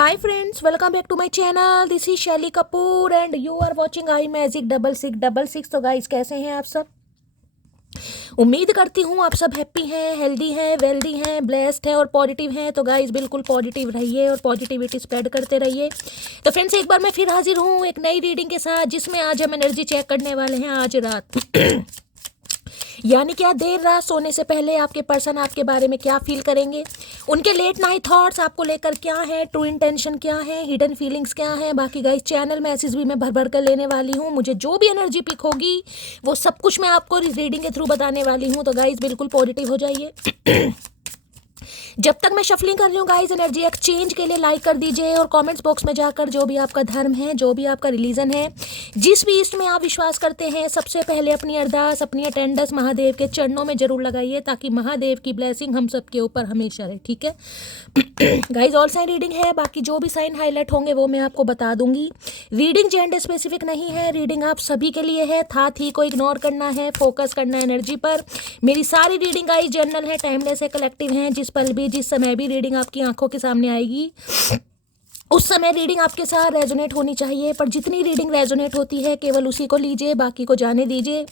Hi friends, welcome back to my channel. This is Shelly Kapoor and you are watching I magic 6666। तो guys कैसे हैं आप सब? उम्मीद करती हूँ आप सब हैप्पी हैं, हेल्दी हैं, वेल्दी हैं, ब्लेस्ड हैं और पॉजिटिव हैं। तो गाइस बिल्कुल पॉजिटिव रहिए और पॉजिटिविटी स्प्रेड करते रहिए। तो फ्रेंड्स एक बार मैं फिर हाजिर हूँ एक नई रीडिंग के साथ, जिसमें आज हम एनर्जी चेक करने वाले हैं आज रात यानी क्या देर रात सोने से पहले आपके पर्सन आपके बारे में क्या फील करेंगे, उनके लेट नाइट थॉट्स आपको लेकर क्या है, ट्रू इंटेंशन क्या है, हिडन फीलिंग्स क्या है। बाकी गाइस चैनल मैसेज भी मैं भर भर कर लेने वाली हूँ। मुझे जो भी एनर्जी पिक होगी वो सब कुछ मैं आपको रीडिंग के थ्रू बताने वाली हूँ। तो गाइस बिल्कुल पॉजिटिव हो जाइए। जब तक मैं शफलिंग कर रही हूँ गाइस, एनर्जी एक्सचेंज के लिए लाइक कर दीजिए और कमेंट्स बॉक्स में जाकर जो भी आपका धर्म है, जो भी आपका रिलीजन है, जिस भी ईस्ट में आप विश्वास करते हैं, सबसे पहले अपनी अरदास, अपनी अटेंडेंस महादेव के चरणों में जरूर लगाइए, ताकि महादेव की ब्लेसिंग हम सबके ऊपर हमेशा रहे। ठीक है गाइस, ऑल साइन रीडिंग है, बाकी जो भी साइन हाईलाइट होंगे वो मैं आपको बता दूंगी। रीडिंग जेंडर स्पेसिफिक नहीं है, रीडिंग आप सभी के लिए है। था थी को इग्नोर करना है, फोकस करना है एनर्जी पर। मेरी सारी रीडिंग गाइस जनरल है, टाइमलेस है, कलेक्टिव है। जिस पल भी जिस समय भी रीडिंग आपकी आंखों के सामने आएगी उस समय रीडिंग आपके साथ रेजोनेट होनी चाहिए, पर जितनी रीडिंग रेजोनेट होती है केवल उसी को लीजिए, बाकी को जाने दीजिए।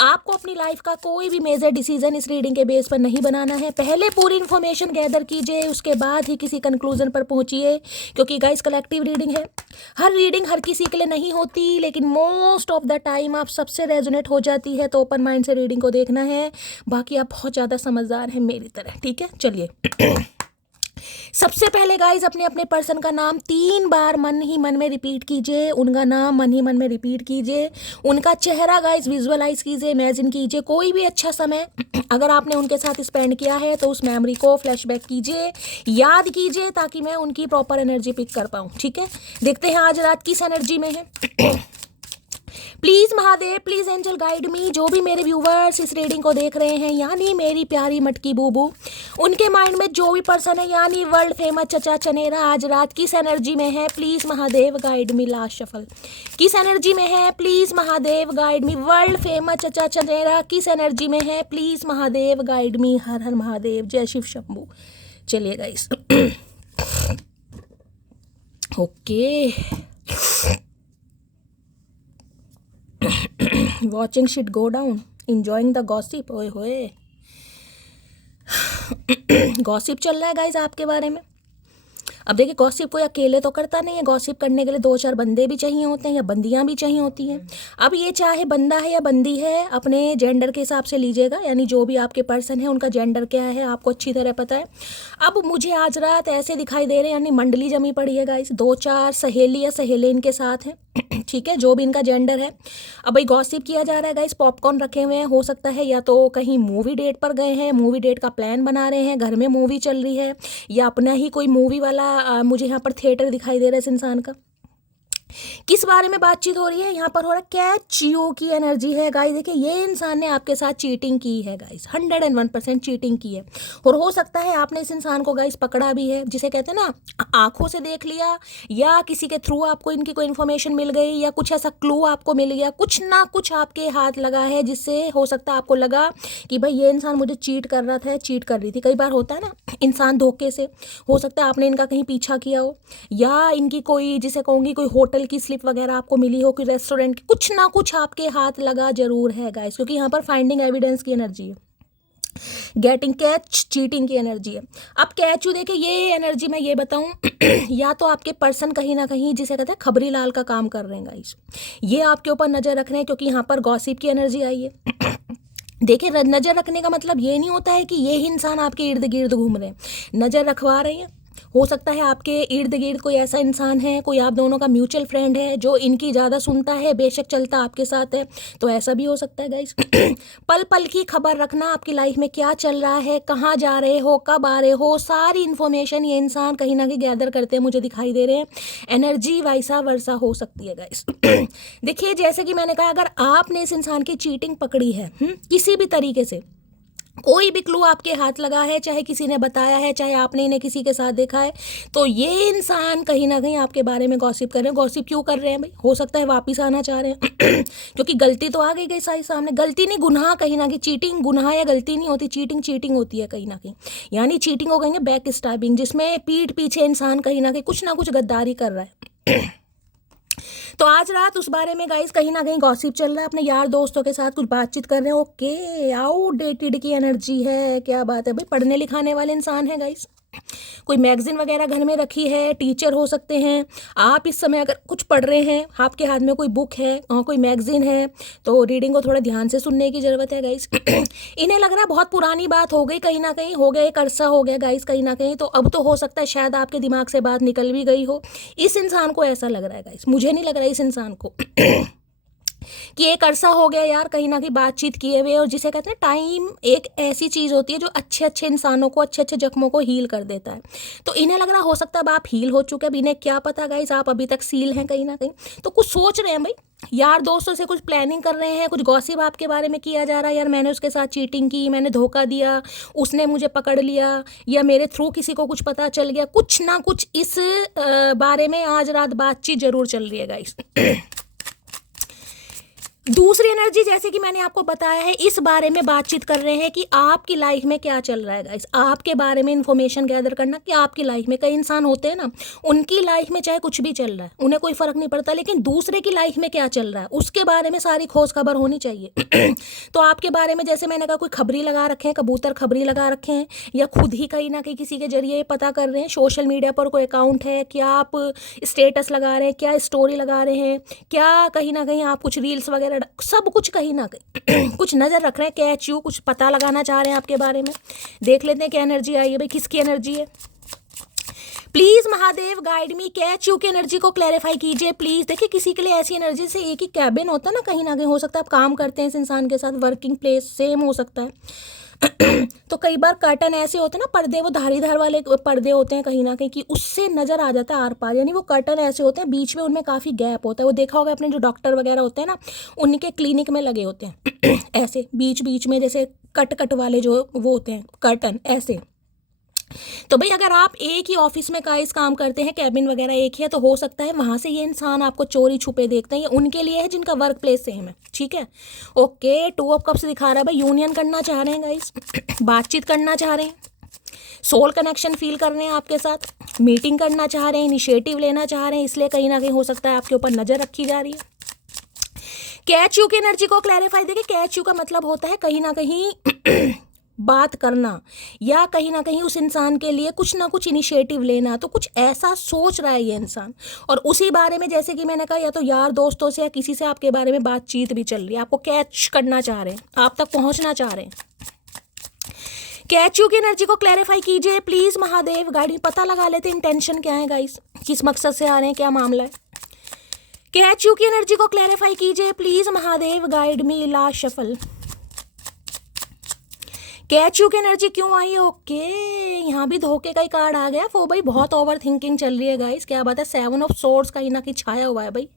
आपको अपनी लाइफ का कोई भी मेजर डिसीजन इस रीडिंग के बेस पर नहीं बनाना है। पहले पूरी इन्फॉर्मेशन गैदर कीजिए, उसके बाद ही किसी कंक्लूजन पर पहुंचिए, क्योंकि गाइस कलेक्टिव रीडिंग है। हर रीडिंग हर किसी के लिए नहीं होती, लेकिन मोस्ट ऑफ द टाइम आप सबसे रेजोनेट हो जाती है। तो ओपन माइंड से रीडिंग को देखना है। बाकी आप बहुत ज़्यादा समझदार हैं मेरी तरह। ठीक है, चलिए सबसे पहले गाइज अपने अपने पर्सन का नाम 3 बार मन ही मन में रिपीट कीजिए। उनका नाम मन ही मन में रिपीट कीजिए। उनका चेहरा गाइज विजुअलाइज कीजिए, इमेजिन कीजिए। कोई भी अच्छा समय अगर आपने उनके साथ स्पेंड किया है तो उस मेमोरी को फ्लैशबैक कीजिए, याद कीजिए, ताकि मैं उनकी प्रॉपर एनर्जी पिक कर पाऊँ। ठीक है, देखते हैं आज रात किस एनर्जी में है। Please Mahadev, please angel guide me. जो भी मेरे व्यूवर्स इस रीडिंग को देख रहे हैं, यानी मेरी प्यारी मटकी बूबू, उनके माइंड में जो भी पर्सन है, यानी वर्ल्ड फेमस चचा चनेरा, आज रात किस एनर्जी में है, please Mahadev guide me. Last shuffle किस एनर्जी में है, please Mahadev guide me. World famous चचा चनेरा किस एनर्जी में है, प्लीज़ महादेव गाइड मी। हर हर महादेव, जय शिव शंभू। चलिए guys okay, watching shit go down, enjoying the gossip. ओए होए गॉसिप चल रहा है गाइज आपके बारे में। अब देखिए, गॉसिप कोई अकेले तो करता नहीं है। गॉसिप करने के लिए 2-4 बंदे भी चाहिए होते हैं या बंदियां भी चाहिए होती हैं। अब ये चाहे बंदा है या बंदी है, अपने जेंडर के हिसाब से लीजिएगा, यानी जो भी आपके पर्सन है उनका जेंडर क्या है आपको अच्छी तरह पता है। अब मुझे आज रात ऐसे दिखाई दे रहे हैं, यानी मंडली जमी पड़ी है गाइस, 2-4 सहेली या सहेले इनके साथ हैं। ठीक है, जो भी इनका जेंडर है। अब भाई गॉसिप किया जा रहा है गाइस, पॉपकॉर्न रखे हुए हैं, हो सकता है या तो कहीं मूवी डेट पर गए हैं, मूवी डेट का प्लान बना रहे हैं, घर में मूवी चल रही है, या अपना ही कोई मूवी वाला मुझे यहाँ पर थिएटर दिखाई दे रहा है इस इंसान का। किस बारे में बातचीत हो रही है यहाँ पर? हो रहा है कैच यू की एनर्जी है गाइस। देखिए, ये इंसान ने आपके साथ चीटिंग की है गाइस, 101% चीटिंग की है। और हो सकता है आपने इस इंसान को गाइस पकड़ा भी है, जिसे कहते हैं ना आंखों से देख लिया, या किसी के थ्रू आपको इनकी कोई इन्फॉर्मेशन मिल गई, या कुछ ऐसा क्लू आपको मिल गया, कुछ ना कुछ आपके हाथ लगा है, जिससे हो सकता है आपको लगा कि भाई ये इंसान मुझे चीट कर रहा था, चीट कर रही थी। कई बार होता है ना इंसान धोखे से, हो सकता है आपने इनका कहीं पीछा किया हो, या इनकी कोई, जिसे कहूँगी, कोई होटल की स्लिप वगैरह आपको मिली हो, कि रेस्टोरेंट की, कुछ ना कुछ आपके हाथ लगा जरूर है गाइस, क्योंकि यहाँ पर फाइंडिंग एविडेंस की एनर्जी है, गेटिंग कैच चीटिंग की एनर्जी है। अब कैच यू देखिए, ये एनर्जी मैं ये बताऊं या तो आपके पर्सन कहीं ना कहीं, जिसे कहते हैं खबरी लाल का काम कर रहे हैं गाइस, ये आपके ऊपर नजर रख रहे हैं, क्योंकि यहाँ पर गॉसिप की एनर्जी आई है। देखिए, नजर रखने का मतलब ये नहीं होता है कि ये ही इंसान आपके इर्द गिर्द घूम रहे हैं, नजर रखवा रहे हैं। हो सकता है आपके इर्द गिर्द कोई ऐसा इंसान है, कोई आप दोनों का म्यूचुअल फ्रेंड है, जो इनकी ज़्यादा सुनता है, बेशक चलता आपके साथ है, तो ऐसा भी हो सकता है गाइस। पल पल की खबर रखना, आपकी लाइफ में क्या चल रहा है, कहाँ जा रहे हो, कब आ रहे हो, सारी इन्फॉर्मेशन ये इंसान कहीं ना कहीं गैदर करते हैं, मुझे दिखाई दे रहे हैं। एनर्जी वैसा वर्षा हो सकती है गाइस। देखिए, जैसे कि मैंने कहा, अगर आपने इस इंसान की चीटिंग पकड़ी है किसी भी तरीके से, कोई भी क्लू आपके हाथ लगा है, चाहे किसी ने बताया है, चाहे आपने इन्हें किसी के साथ देखा है, तो ये इंसान कहीं ना कहीं आपके बारे में गॉसिप कर रहे हैं। गॉसिप क्यों कर रहे हैं भाई? हो सकता है वापिस आना चाह रहे हैं क्योंकि गलती तो आ गई सारी सामने। गलती नहीं, गुनाह कहीं ना कहीं। चीटिंग गुनाह या गलती नहीं होती, चीटिंग चीटिंग होती है कहीं ना कहीं। यानी चीटिंग हो कहेंगे बैक स्टैबिंग, जिसमें पीठ पीछे इंसान कहीं ना कहीं कुछ ना कुछ गद्दारी कर रहा है तो आज रात उस बारे में गाइस कहीं ना कहीं गॉसिप चल रहा है, अपने यार दोस्तों के साथ कुछ बातचीत कर रहे हैं। ओके, आउटडेटेड की एनर्जी है, क्या बात है भाई। पढ़ने लिखाने वाले इंसान है गाइस, कोई मैगजीन वगैरह घर में रखी है, टीचर हो सकते हैं आप। इस समय अगर कुछ पढ़ रहे हैं, आपके हाथ में कोई बुक है और कोई मैगजीन है, तो रीडिंग को थोड़ा ध्यान से सुनने की ज़रूरत है गाइस इन्हें लग रहा है बहुत पुरानी बात हो गई, कहीं ना कहीं हो गया, एक अरसा हो गया गाइस कहीं ना कहीं। तो अब तो हो सकता है शायद आपके दिमाग से बात निकल भी गई हो। इस इंसान को ऐसा लग रहा है गाइस, मुझे नहीं लग रहा है इस इंसान को कि एक अरसा हो गया यार कहीं ना कहीं बातचीत किए हुए। और जिसे कहते हैं टाइम एक ऐसी चीज़ होती है जो अच्छे अच्छे इंसानों को, अच्छे अच्छे जख्मों को हील कर देता है। तो इन्हें लग रहा हो सकता है अब आप हील हो चुके हैं। अब इन्हें क्या पता गाइस, आप अभी तक सील हैं कहीं ना कहीं। तो कुछ सोच रहे हैं भाई, यार दोस्तों से कुछ प्लानिंग कर रहे हैं, कुछ गॉसिप आपके बारे में किया जा रहा है। यार मैंने उसके साथ चीटिंग की, मैंने धोखा दिया, उसने मुझे पकड़ लिया, या मेरे थ्रू किसी को कुछ पता चल गया। कुछ ना कुछ इस बारे में आज रात बातचीत जरूर चल रही है गाइस दूसरी एनर्जी, जैसे कि मैंने आपको बताया है, इस बारे में बातचीत कर रहे हैं कि आपकी लाइफ में क्या चल रहा है गाइस। आपके बारे में इंफॉर्मेशन गैदर करना कि आपकी लाइफ में, कई इंसान होते हैं ना, उनकी लाइफ में चाहे कुछ भी चल रहा है, उन्हें कोई फर्क नहीं पड़ता, लेकिन दूसरे की लाइफ में क्या चल रहा है उसके बारे में सारी खोज खबर होनी चाहिए तो आपके बारे में, जैसे मैंने कहा, कोई खबरी लगा रखे हैं, कबूतर खबरी लगा रखे हैं, या खुद ही कहीं ना कहीं किसी के जरिए पता कर रहे हैं, सोशल मीडिया पर कोई अकाउंट है, क्या आप स्टेटस लगा रहे हैं, क्या स्टोरी लगा रहे हैं, क्या कहीं ना कहीं आप कुछ रील्स वगैरह, सब कुछ कहीं ना कहीं कुछ नज़र रख रहे हैं, कैच यू, कुछ पता लगाना चाह रहे हैं आपके बारे में। देख लेते हैं क्या एनर्जी आई है भाई, किसकी एनर्जी है। Please Mahadev guide me, catch you की एनर्जी को क्लैरिफाई कीजिए प्लीज। देखिए किसी के लिए ऐसी एनर्जी से, एक ही कैबिन होता है ना, कहीं ना कहीं हो सकता है आप काम करते हैं इस इंसान के साथ, वर्किंग प्लेस सेम हो सकता है तो कई बार कर्टन ऐसे होते हैं ना, पर्दे, वो धारीदार वाले पर्दे होते हैं कहीं ना कहीं, कि उससे नज़र आ जाता है आर पार। यानी वो कर्टन ऐसे होते हैं, बीच में उनमें काफ़ी गैप होता है। वो देखा होगा अपने जो डॉक्टर वगैरह होते हैं ना, उनके क्लिनिक में लगे होते हैं ऐसे बीच बीच में, जैसे कट कट वाले जो वो होते हैं कर्टन ऐसे। तो भाई अगर आप एक ही ऑफिस में गाइस काम करते हैं, कैबिन वगैरह एक ही है, तो हो सकता है वहाँ से ये इंसान आपको चोरी छुपे देखते हैं। ये उनके लिए है जिनका वर्क प्लेस सेम है, ठीक है। ओके, 2 ऑफ कप्स दिखा रहा है भाई, यूनियन करना चाह रहे हैं गाइस बातचीत करना चाह रहे हैं, सोल कनेक्शन फील कर रहे हैं आपके साथ, मीटिंग करना चाह रहे हैं, इनिशिएटिव लेना चाह रहे हैं, इसलिए कहीं ना कहीं हो सकता है आपके ऊपर नज़र रखी जा रही है। कैच यू की एनर्जी को क्लैरिफाई देखिए, कैच यू का मतलब होता है कहीं ना कहीं बात करना, या कहीं ना कहीं उस इंसान के लिए कुछ ना कुछ इनिशिएटिव लेना। तो कुछ ऐसा सोच रहा है ये इंसान, और उसी बारे में, जैसे कि मैंने कहा, या तो यार दोस्तों से या किसी से आपके बारे में बातचीत भी चल रही है, आपको कैच करना चाह रहे हैं, आप तक पहुंचना चाह रहे हैं। कैच यू की एनर्जी को क्लैरिफाई कीजिए प्लीज महादेव गाइड। पता लगा लेते इंटेंशन क्या है गाइस, किस मकसद से आ रहे हैं, क्या मामला है। कैच यू की एनर्जी को क्लैरिफाई कीजिए please Mahadev guide me. Last shuffle, catch you की एनर्जी क्यों आई है। ओके, यहाँ भी धोखे का ही कार्ड आ गया। वो भाई बहुत ओवर थिंकिंग चल रही है गाइस, क्या बात है। 7 ऑफ सोर्ड्स कहीं ना कहीं छाया हुआ है भाई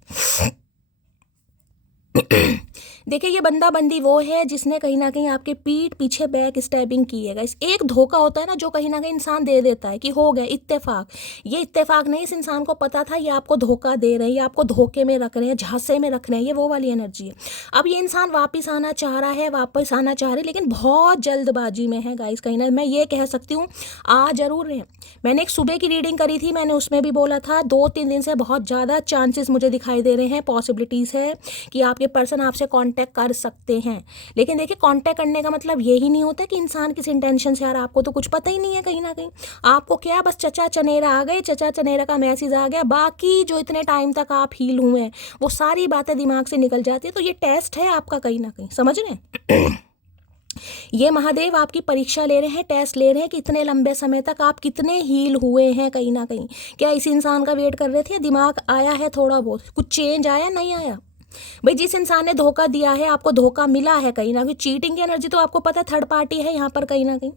देखिए ये बंदा बंदी वो है जिसने कहीं ना कहीं आपके पीठ पीछे बैक स्टैबिंग की है गाइस। एक धोखा होता है ना जो कहीं ना कहीं इंसान दे देता है कि हो गया इत्तेफाक। ये इत्तेफाक नहीं, इस इंसान को पता था ये आपको धोखा दे रहे हैं, ये आपको धोखे में रख रहे हैं, झांसे में रख रहे हैं, ये वो वाली एनर्जी है। अब ये इंसान वापस आना चाह रहा है, वापस आना चाह रहे, लेकिन बहुत जल्दबाजी में है गाइस। कहीं ना मैं ये कह सकती हूँ आ जरूर रहे हैं। मैंने एक सुबह की रीडिंग करी थी, मैंने उसमें भी बोला था 2-3 दिन से बहुत ज़्यादा चांसेस मुझे दिखाई दे रहे हैं, पॉसिबिलिटीज़ है कि आपके पर्सन आपसे कांटेक्ट कर सकते हैं। लेकिन देखिए कांटेक्ट करने का मतलब यही नहीं होता कि इंसान किस इंटेंशन से आ रहा है, आपको तो कुछ पता ही नहीं है। कहीं ना कहीं आपको क्या बस चचा चनेरा आ गए, चचा चनेरा का मैसेज आ गया, बाकी जो इतने टाइम तक आप हील हुए हैं वो सारी बातें दिमाग से निकल जाती है। तो ये टेस्ट है आपका कहीं ना कहीं, समझ रहे हैं ये महादेव आपकी परीक्षा ले रहे हैं, टेस्ट ले रहे हैं कि इतने लंबे समय तक आप कितने हील हुए हैं। कहीं ना कहीं क्या इस इंसान का वेट कर रहे थे, दिमाग आया है थोड़ा बहुत, कुछ चेंज आया नहीं आया। भाई जिस इंसान ने धोखा दिया है, आपको धोखा मिला है कहीं ना कहीं, चीटिंग की एनर्जी तो आपको पता है थर्ड पार्टी है यहाँ पर कहीं ना कहीं,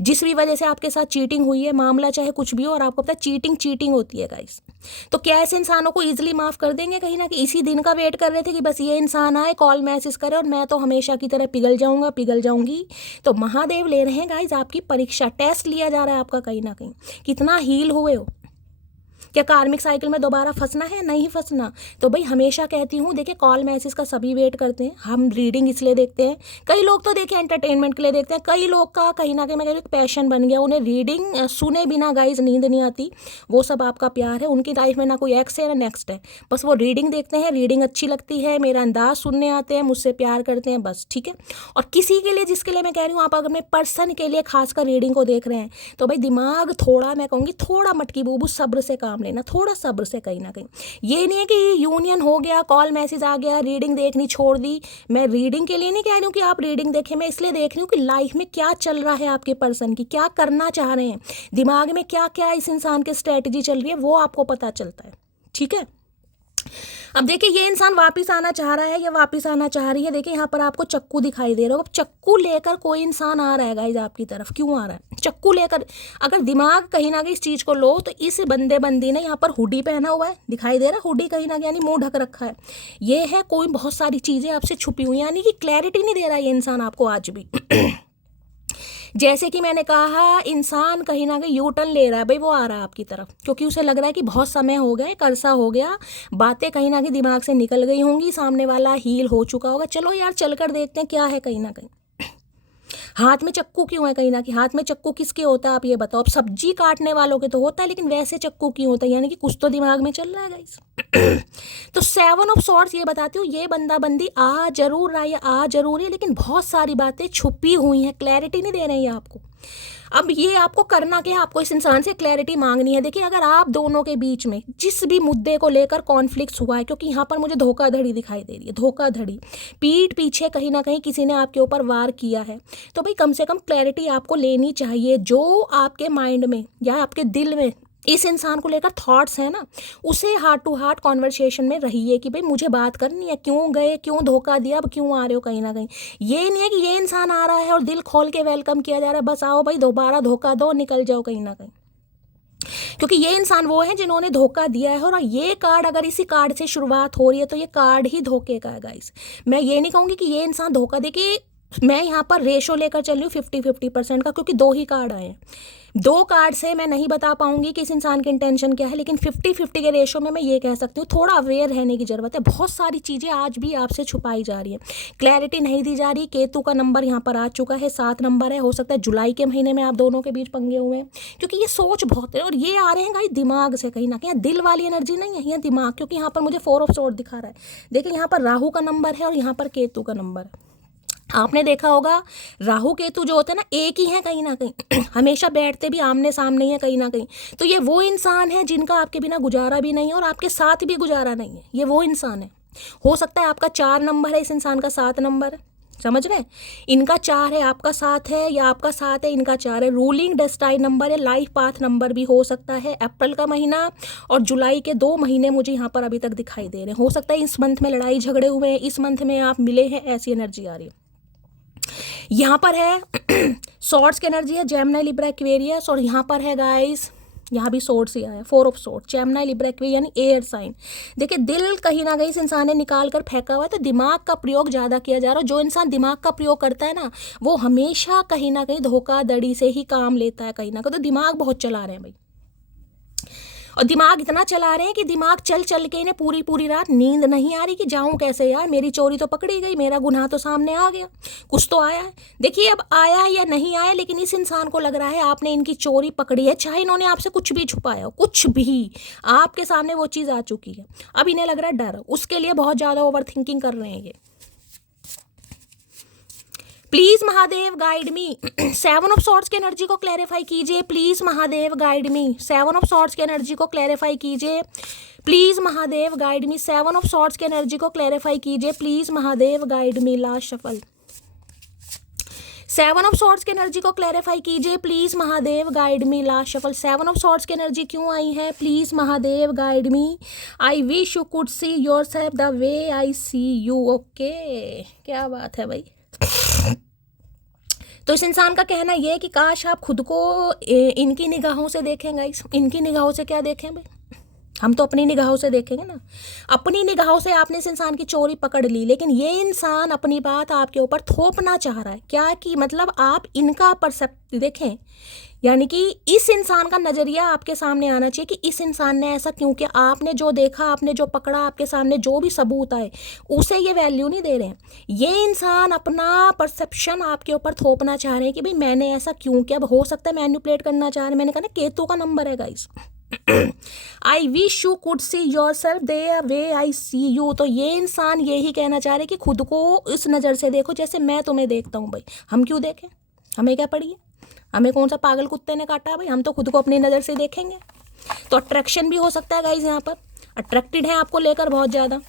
जिस भी वजह से आपके साथ चीटिंग हुई है, मामला चाहे कुछ भी हो, और आपको पता है चीटिंग चीटिंग होती है गाइस। तो क्या ऐसे इंसानों को इजीली माफ कर देंगे? कहीं ना कहीं इसी दिन का वेट कर रहे थे कि बस ये इंसान आए, कॉल मैसेज करे और मैं तो हमेशा की तरह पिघल जाऊंगा, पिघल जाऊंगी। तो महादेव ले रहे हैं गाइस आपकी परीक्षा, टेस्ट लिया जा रहा है आपका कहीं ना कहीं, कितना हील हुए हो, क्या कार्मिक साइकिल में दोबारा फंसना है? नहीं फंसना। तो भाई हमेशा कहती हूँ, देखिए कॉल मैसेज का सभी वेट करते हैं, हम रीडिंग इसलिए देखते हैं, कई लोग तो देखिए एंटरटेनमेंट के लिए देखते हैं, कई लोग का कहीं ना कहीं मैं कह रही हूँ पैशन बन गया, उन्हें रीडिंग सुने बिना गाइज नींद नहीं आती। वो सब आपका प्यार है, उनकी लाइफ में ना कोई एक्स है ना नेक्स्ट है, बस वो रीडिंग देखते हैं, रीडिंग अच्छी लगती है, मेरा अंदाज सुनने आते हैं, मुझसे प्यार करते हैं, बस ठीक है। और किसी के लिए, जिसके लिए मैं कह रही हूँ, आप अगर मैं पर्सन के लिए खासकर रीडिंग को देख रहे हैं, तो भाई दिमाग थोड़ा, मैं कहूँगी थोड़ा मटकी बूबू सब्र से काम लेना, थोड़ा सब्र से कहीं ना कहीं। ये नहीं है कि यूनियन हो गया, कॉल मैसेज आ गया, रीडिंग देखनी छोड़ दी। मैं रीडिंग के लिए नहीं कह रही हूँ कि आप रीडिंग देखें, मैं इसलिए देख रही हूँ कि लाइफ में क्या चल रहा है आपके पर्सन की, क्या करना चाह रहे हैं, दिमाग में क्या क्या इस इंसान की स्ट्रेटजी चल रही है, वो आपको पता चलता है, ठीक है। अब देखिए ये इंसान वापस आना चाह रहा है या वापस आना चाह रही है, देखिए यहाँ पर आपको चक्कू दिखाई दे रहा होगा, चक्कू लेकर कोई इंसान आ रहा है गाइस आपकी तरफ, क्यों आ रहा है चक्कू लेकर? अगर दिमाग कहीं ना कहीं इस चीज़ को लो, तो इस बंदे बंदी ने यहाँ पर हुडी पहना हुआ है, दिखाई दे रहा है हुडी कहीं ना कहीं, यानी मुंह ढक रखा है, ये है कोई बहुत सारी चीज़ें आपसे छुपी हुई, यानी कि क्लैरिटी नहीं दे रहा ये इंसान आपको आज भी। जैसे कि मैंने कहा, इंसान कहीं ना कहीं यू टर्न ले रहा है, भाई वो आ रहा है आपकी तरफ, क्योंकि उसे लग रहा है कि बहुत समय हो गया, एक अरसा हो गया, बातें कहीं ना कहीं दिमाग से निकल गई होंगी, सामने वाला हील हो चुका होगा, चलो यार चलकर देखते हैं क्या है कहीं ना कहीं। हाथ में चक्कू क्यों है? कहीं ना कहीं हाथ में चक्कू किसके होता है आप ये बताओ? अब सब्जी काटने वालों के तो होता है, लेकिन वैसे चक्कू क्यों होता है? यानी कि कुछ तो दिमाग में चल रहा है गाइस। तो 7 ऑफ सॉर्ड्स ये बताती हूँ, ये बंदा बंदी आ जरूर रहा है, आ जरूर है, लेकिन बहुत सारी बातें छुपी हुई हैं, क्लैरिटी नहीं दे रही है आपको। अब ये आपको करना क्या है? आपको इस इंसान से क्लैरिटी मांगनी है। देखिए अगर आप दोनों के बीच में जिस भी मुद्दे को लेकर कॉन्फ्लिक्ट हुआ है, क्योंकि यहाँ पर मुझे धोखाधड़ी दिखाई दे रही है, धोखाधड़ी, पीठ पीछे कहीं ना कहीं किसी ने आपके ऊपर वार किया है, तो भाई कम से कम क्लैरिटी आपको लेनी चाहिए। जो आपके माइंड में या आपके दिल में इस इंसान को लेकर थॉट्स हैं ना, उसे हार्ट टू हार्ट कॉन्वर्सेशन में रहिए कि भाई मुझे बात करनी है, क्यों गए, क्यों धोखा दिया, अब क्यों आ रहे हो कहीं ना कहीं। ये नहीं है कि ये इंसान आ रहा है और दिल खोल के वेलकम किया जा रहा है, बस आओ भाई दोबारा धोखा दो, निकल जाओ कहीं ना कहीं। क्योंकि ये इंसान वो है जिन्होंने धोखा दिया है, और ये कार्ड, अगर इसी कार्ड से शुरुआत हो रही है, तो ये कार्ड ही धोखे का है गाइस। मैं ये नहीं कहूँगी कि ये इंसान धोखा दे, कि मैं यहाँ पर रेशो लेकर चल रही हूँ 50-50% का, क्योंकि 2 ही कार्ड आए हैं, 2 कार्ड से मैं नहीं बता पाऊंगी कि इस इंसान की इंटेंशन क्या है, लेकिन 50-50 के रेशो में मैं ये कह सकती हूँ थोड़ा अवेयर रहने की ज़रूरत है। बहुत सारी चीज़ें आज भी आपसे छुपाई जा रही है, क्लैरिटी नहीं दी जा रही। केतु का नंबर यहाँ पर आ चुका है, 7 नंबर है, हो सकता है जुलाई के महीने में आप दोनों के बीच पंगे हुए हैं, क्योंकि ये सोच बहुत है, और ये आ रहे हैं भाई दिमाग से कहीं ना कहीं, दिल वाली एनर्जी नहीं है, यहाँ दिमाग, क्योंकि यहाँ पर मुझे 4 ऑफ सॉर्ड दिखा रहा है। देखिए यहाँ पर राहु का नंबर है और यहाँ पर केतु का नंबर है। आपने देखा होगा राहु केतु जो होते हैं ना, एक ही है कहीं ना कहीं, हमेशा बैठते भी आमने सामने ही है कहीं ना कहीं। तो ये वो इंसान है जिनका आपके बिना गुजारा भी नहीं है और आपके साथ भी गुजारा नहीं है, ये वो इंसान है। हो सकता है आपका 4 नंबर है, इस इंसान का 7 नंबर है, समझ रहे हैं? इनका 4 है, आपका 7 है, या आपका 7 है, इनका 4 है। रूलिंग डेस्टाइन नंबर है, लाइफ पाथ नंबर भी हो सकता है। अप्रैल का महीना और जुलाई के 2 महीने मुझे यहाँ पर अभी तक दिखाई दे रहे हैं। हो सकता है इस मंथ में लड़ाई झगड़े हुए हैं, इस मंथ में आप मिले हैं, ऐसी एनर्जी आ रही है। यहाँ पर है सॉर्ड्स की एनर्जी है, जेमिनी लिब्रा एक्वेरियस, और यहाँ पर है गाइस, यहाँ भी सोर्ड्स ही आया, 4 of sword, Gemini Libra Aquarius यानी एयर साइन। देखिए दिल कहीं ना कहीं इस इंसान ने निकाल कर फेंका हुआ है, तो दिमाग का प्रयोग ज़्यादा किया जा रहा है। जो इंसान दिमाग का प्रयोग करता है ना, वो हमेशा कहीं ना कहीं धोखाधड़ी से ही काम लेता है कहीं ना कहीं। तो दिमाग बहुत चला रहे हैं भाई, और दिमाग इतना चला रहे हैं कि दिमाग चल चल के इन्हें पूरी पूरी रात नींद नहीं आ रही कि जाऊं कैसे यार, मेरी चोरी तो पकड़ी गई, मेरा गुनाह तो सामने आ गया, कुछ तो आया है। देखिए अब आया है या नहीं आया, लेकिन इस इंसान को लग रहा है आपने इनकी चोरी पकड़ी है, चाहे इन्होंने आपसे कुछ भी छुपाया हो, कुछ भी आपके सामने वो चीज़ आ चुकी है। अब इन्हें लग रहा है डर, उसके लिए बहुत ज़्यादा ओवर थिंकिंग कर रहे हैं ये। Please Mahadev guide me, 7 of swords की एनर्जी को क्लैरिफाई कीजिए। Please Mahadev guide me, 7 of swords की एनर्जी को क्लैरिफाई कीजिए। Please Mahadev guide me, 7 of swords की एनर्जी को क्लैरिफाई कीजिए। Please Mahadev guide me. Last shuffle, seven of swords की एनर्जी को क्लैरिफाई कीजिए please Mahadev, guide me. Last shuffle, seven of swords की एनर्जी क्यों आई है, please Mahadev guide me. I wish you could see yourself the way I see you. Okay, क्या बात है भाई। तो इस इंसान का कहना यह है कि काश आप खुद को इनकी निगाहों से देखें गाइस। इनकी निगाहों से क्या देखें भाई, हम तो अपनी निगाहों से देखेंगे ना। अपनी निगाहों से आपने इस इंसान की चोरी पकड़ ली, लेकिन ये इंसान अपनी बात आपके ऊपर थोपना चाह रहा है। क्या कि मतलब आप इनका परसेप्ट देखें, यानी कि इस इंसान का नज़रिया आपके सामने आना चाहिए कि इस इंसान ने ऐसा क्यों किया। आपने जो देखा, आपने जो पकड़ा, आपके सामने जो भी सबूत आए, उसे ये वैल्यू नहीं दे रहे हैं। ये इंसान अपना परसेप्शन आपके ऊपर थोपना चाह रहे हैं कि भाई मैंने ऐसा क्यों किया। अब हो सकता है मैनिपुलेट करना चाह रहे हैं। मैंने कहा ना केतु का नंबर है guys. I wish you could see yourself the way I see you. तो ये इंसान यही कहना चाह रहे कि खुद को इस नज़र से देखो जैसे मैं तुम्हें देखता हूँ। भाई हम क्यों देखें, हमें क्या पड़ी है, हमें कौन सा पागल कुत्ते ने काटा भाई। हम तो खुद को अपनी नज़र से देखेंगे। तो अट्रैक्शन भी हो सकता है गाइज, यहाँ पर अट्रैक्टेड है आपको लेकर बहुत ज़्यादा।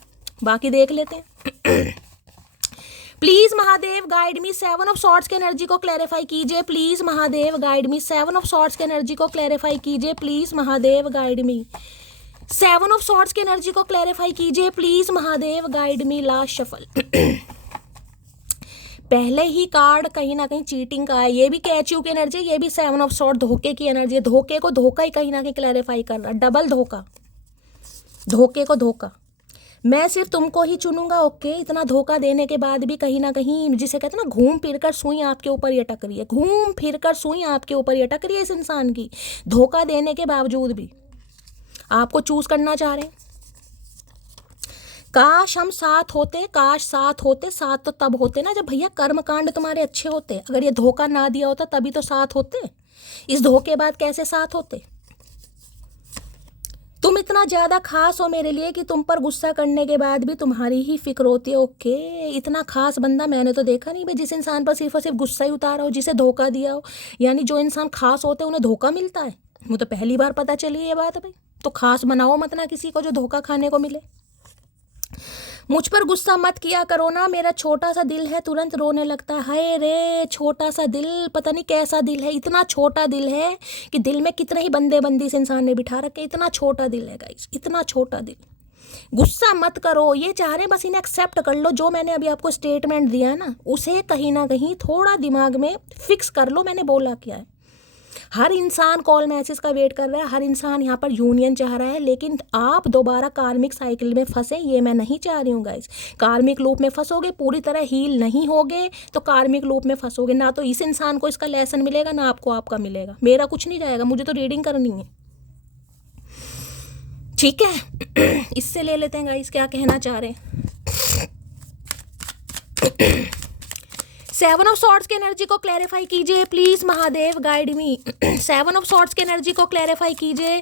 बाकी देख लेते हैं। Please Mahadev guide me, seven of swords की एनर्जी को क्लैरिफाई कीजिए please Mahadev guide me. Seven of swords की एनर्जी को क्लैरिफाई कीजिए please Mahadev guide me. Seven of swords की एनर्जी को क्लैरिफाई कीजिए please Mahadev guide me. Last shuffle. पहले ही कार्ड कहीं ना कहीं चीटिंग का है। ये भी कैच्यू की एनर्जी, ये भी सेवन ऑफ सॉर्ड धोखे की एनर्जी है। धोखे को धोखा ही कहीं ना कहीं क्लैरिफाई कर रहा है। डबल धोखा, धोखे को धोखा। मैं सिर्फ तुमको ही चुनूंगा। ओके, इतना धोखा देने के बाद भी कहीं ना कहीं जिसे कहते हैं ना, घूम फिर कर सुई आपके ऊपर ही अटक रही है। घूम फिर कर सुई आपके ऊपर ही अटक रही है इस इंसान की। धोखा देने के बावजूद भी आपको चूज करना चाह रहे हैं। काश हम साथ होते, काश साथ होते। साथ तो तब होते ना जब भैया कर्मकांड तुम्हारे अच्छे होते। अगर ये धोखा ना दिया होता तभी तो साथ होते। इस धोखे बाद कैसे साथ होते। तुम इतना ज़्यादा खास हो मेरे लिए कि तुम पर गुस्सा करने के बाद भी तुम्हारी ही फिक्र होती है। ओके, इतना खास बंदा मैंने तो देखा नहीं भाई, जिस इंसान पर सिर्फ और सिर्फ गुस्सा ही उतारा हो, जिसे धोखा दिया हो। यानी जो इंसान खास होते हैं उन्हें धोखा मिलता है। मुझे तो पहली बार पता चली ये बात है भाई। तो खास बनाओ मत ना किसी को जो धोखा खाने को मिले। मुझ पर गुस्सा मत किया करो ना, मेरा छोटा सा दिल है तुरंत रोने लगता है। हाय रे, छोटा सा दिल, पता नहीं कैसा दिल है। इतना छोटा दिल है कि दिल में कितने ही बंदे बंदी इस इंसान ने बिठा रखे। इतना छोटा दिल है गाइस, इतना छोटा दिल। गुस्सा मत करो, ये चाह रहे बस इन्हें एक्सेप्ट कर लो। जो मैंने अभी आपको स्टेटमेंट दिया है ना, उसे कहीं ना कहीं थोड़ा दिमाग में फिक्स कर लो मैंने बोला क्या है। हर इंसान कॉल मैसेज का वेट कर रहा है, हर इंसान यहाँ पर यूनियन चाह रहा है, लेकिन आप दोबारा कार्मिक साइकिल में फंसे, ये मैं नहीं चाह रही हूँ गाइस। कार्मिक लूप में फंसोगे, पूरी तरह हील नहीं होगे तो कार्मिक लूप में फंसोगे। ना तो इस इंसान को इसका लेसन मिलेगा, ना आपको आपका मिलेगा। मेरा कुछ नहीं जाएगा, मुझे तो रीडिंग करनी है। ठीक है, इससे ले लेते हैं गाइस क्या कहना चाह रहे हैं। सेवन ऑफ सॉर्ड्स की एनर्जी को क्लैरिफाई कीजिए please Mahadev guide me. Seven of swords की एनर्जी को क्लैरिफाई कीजिए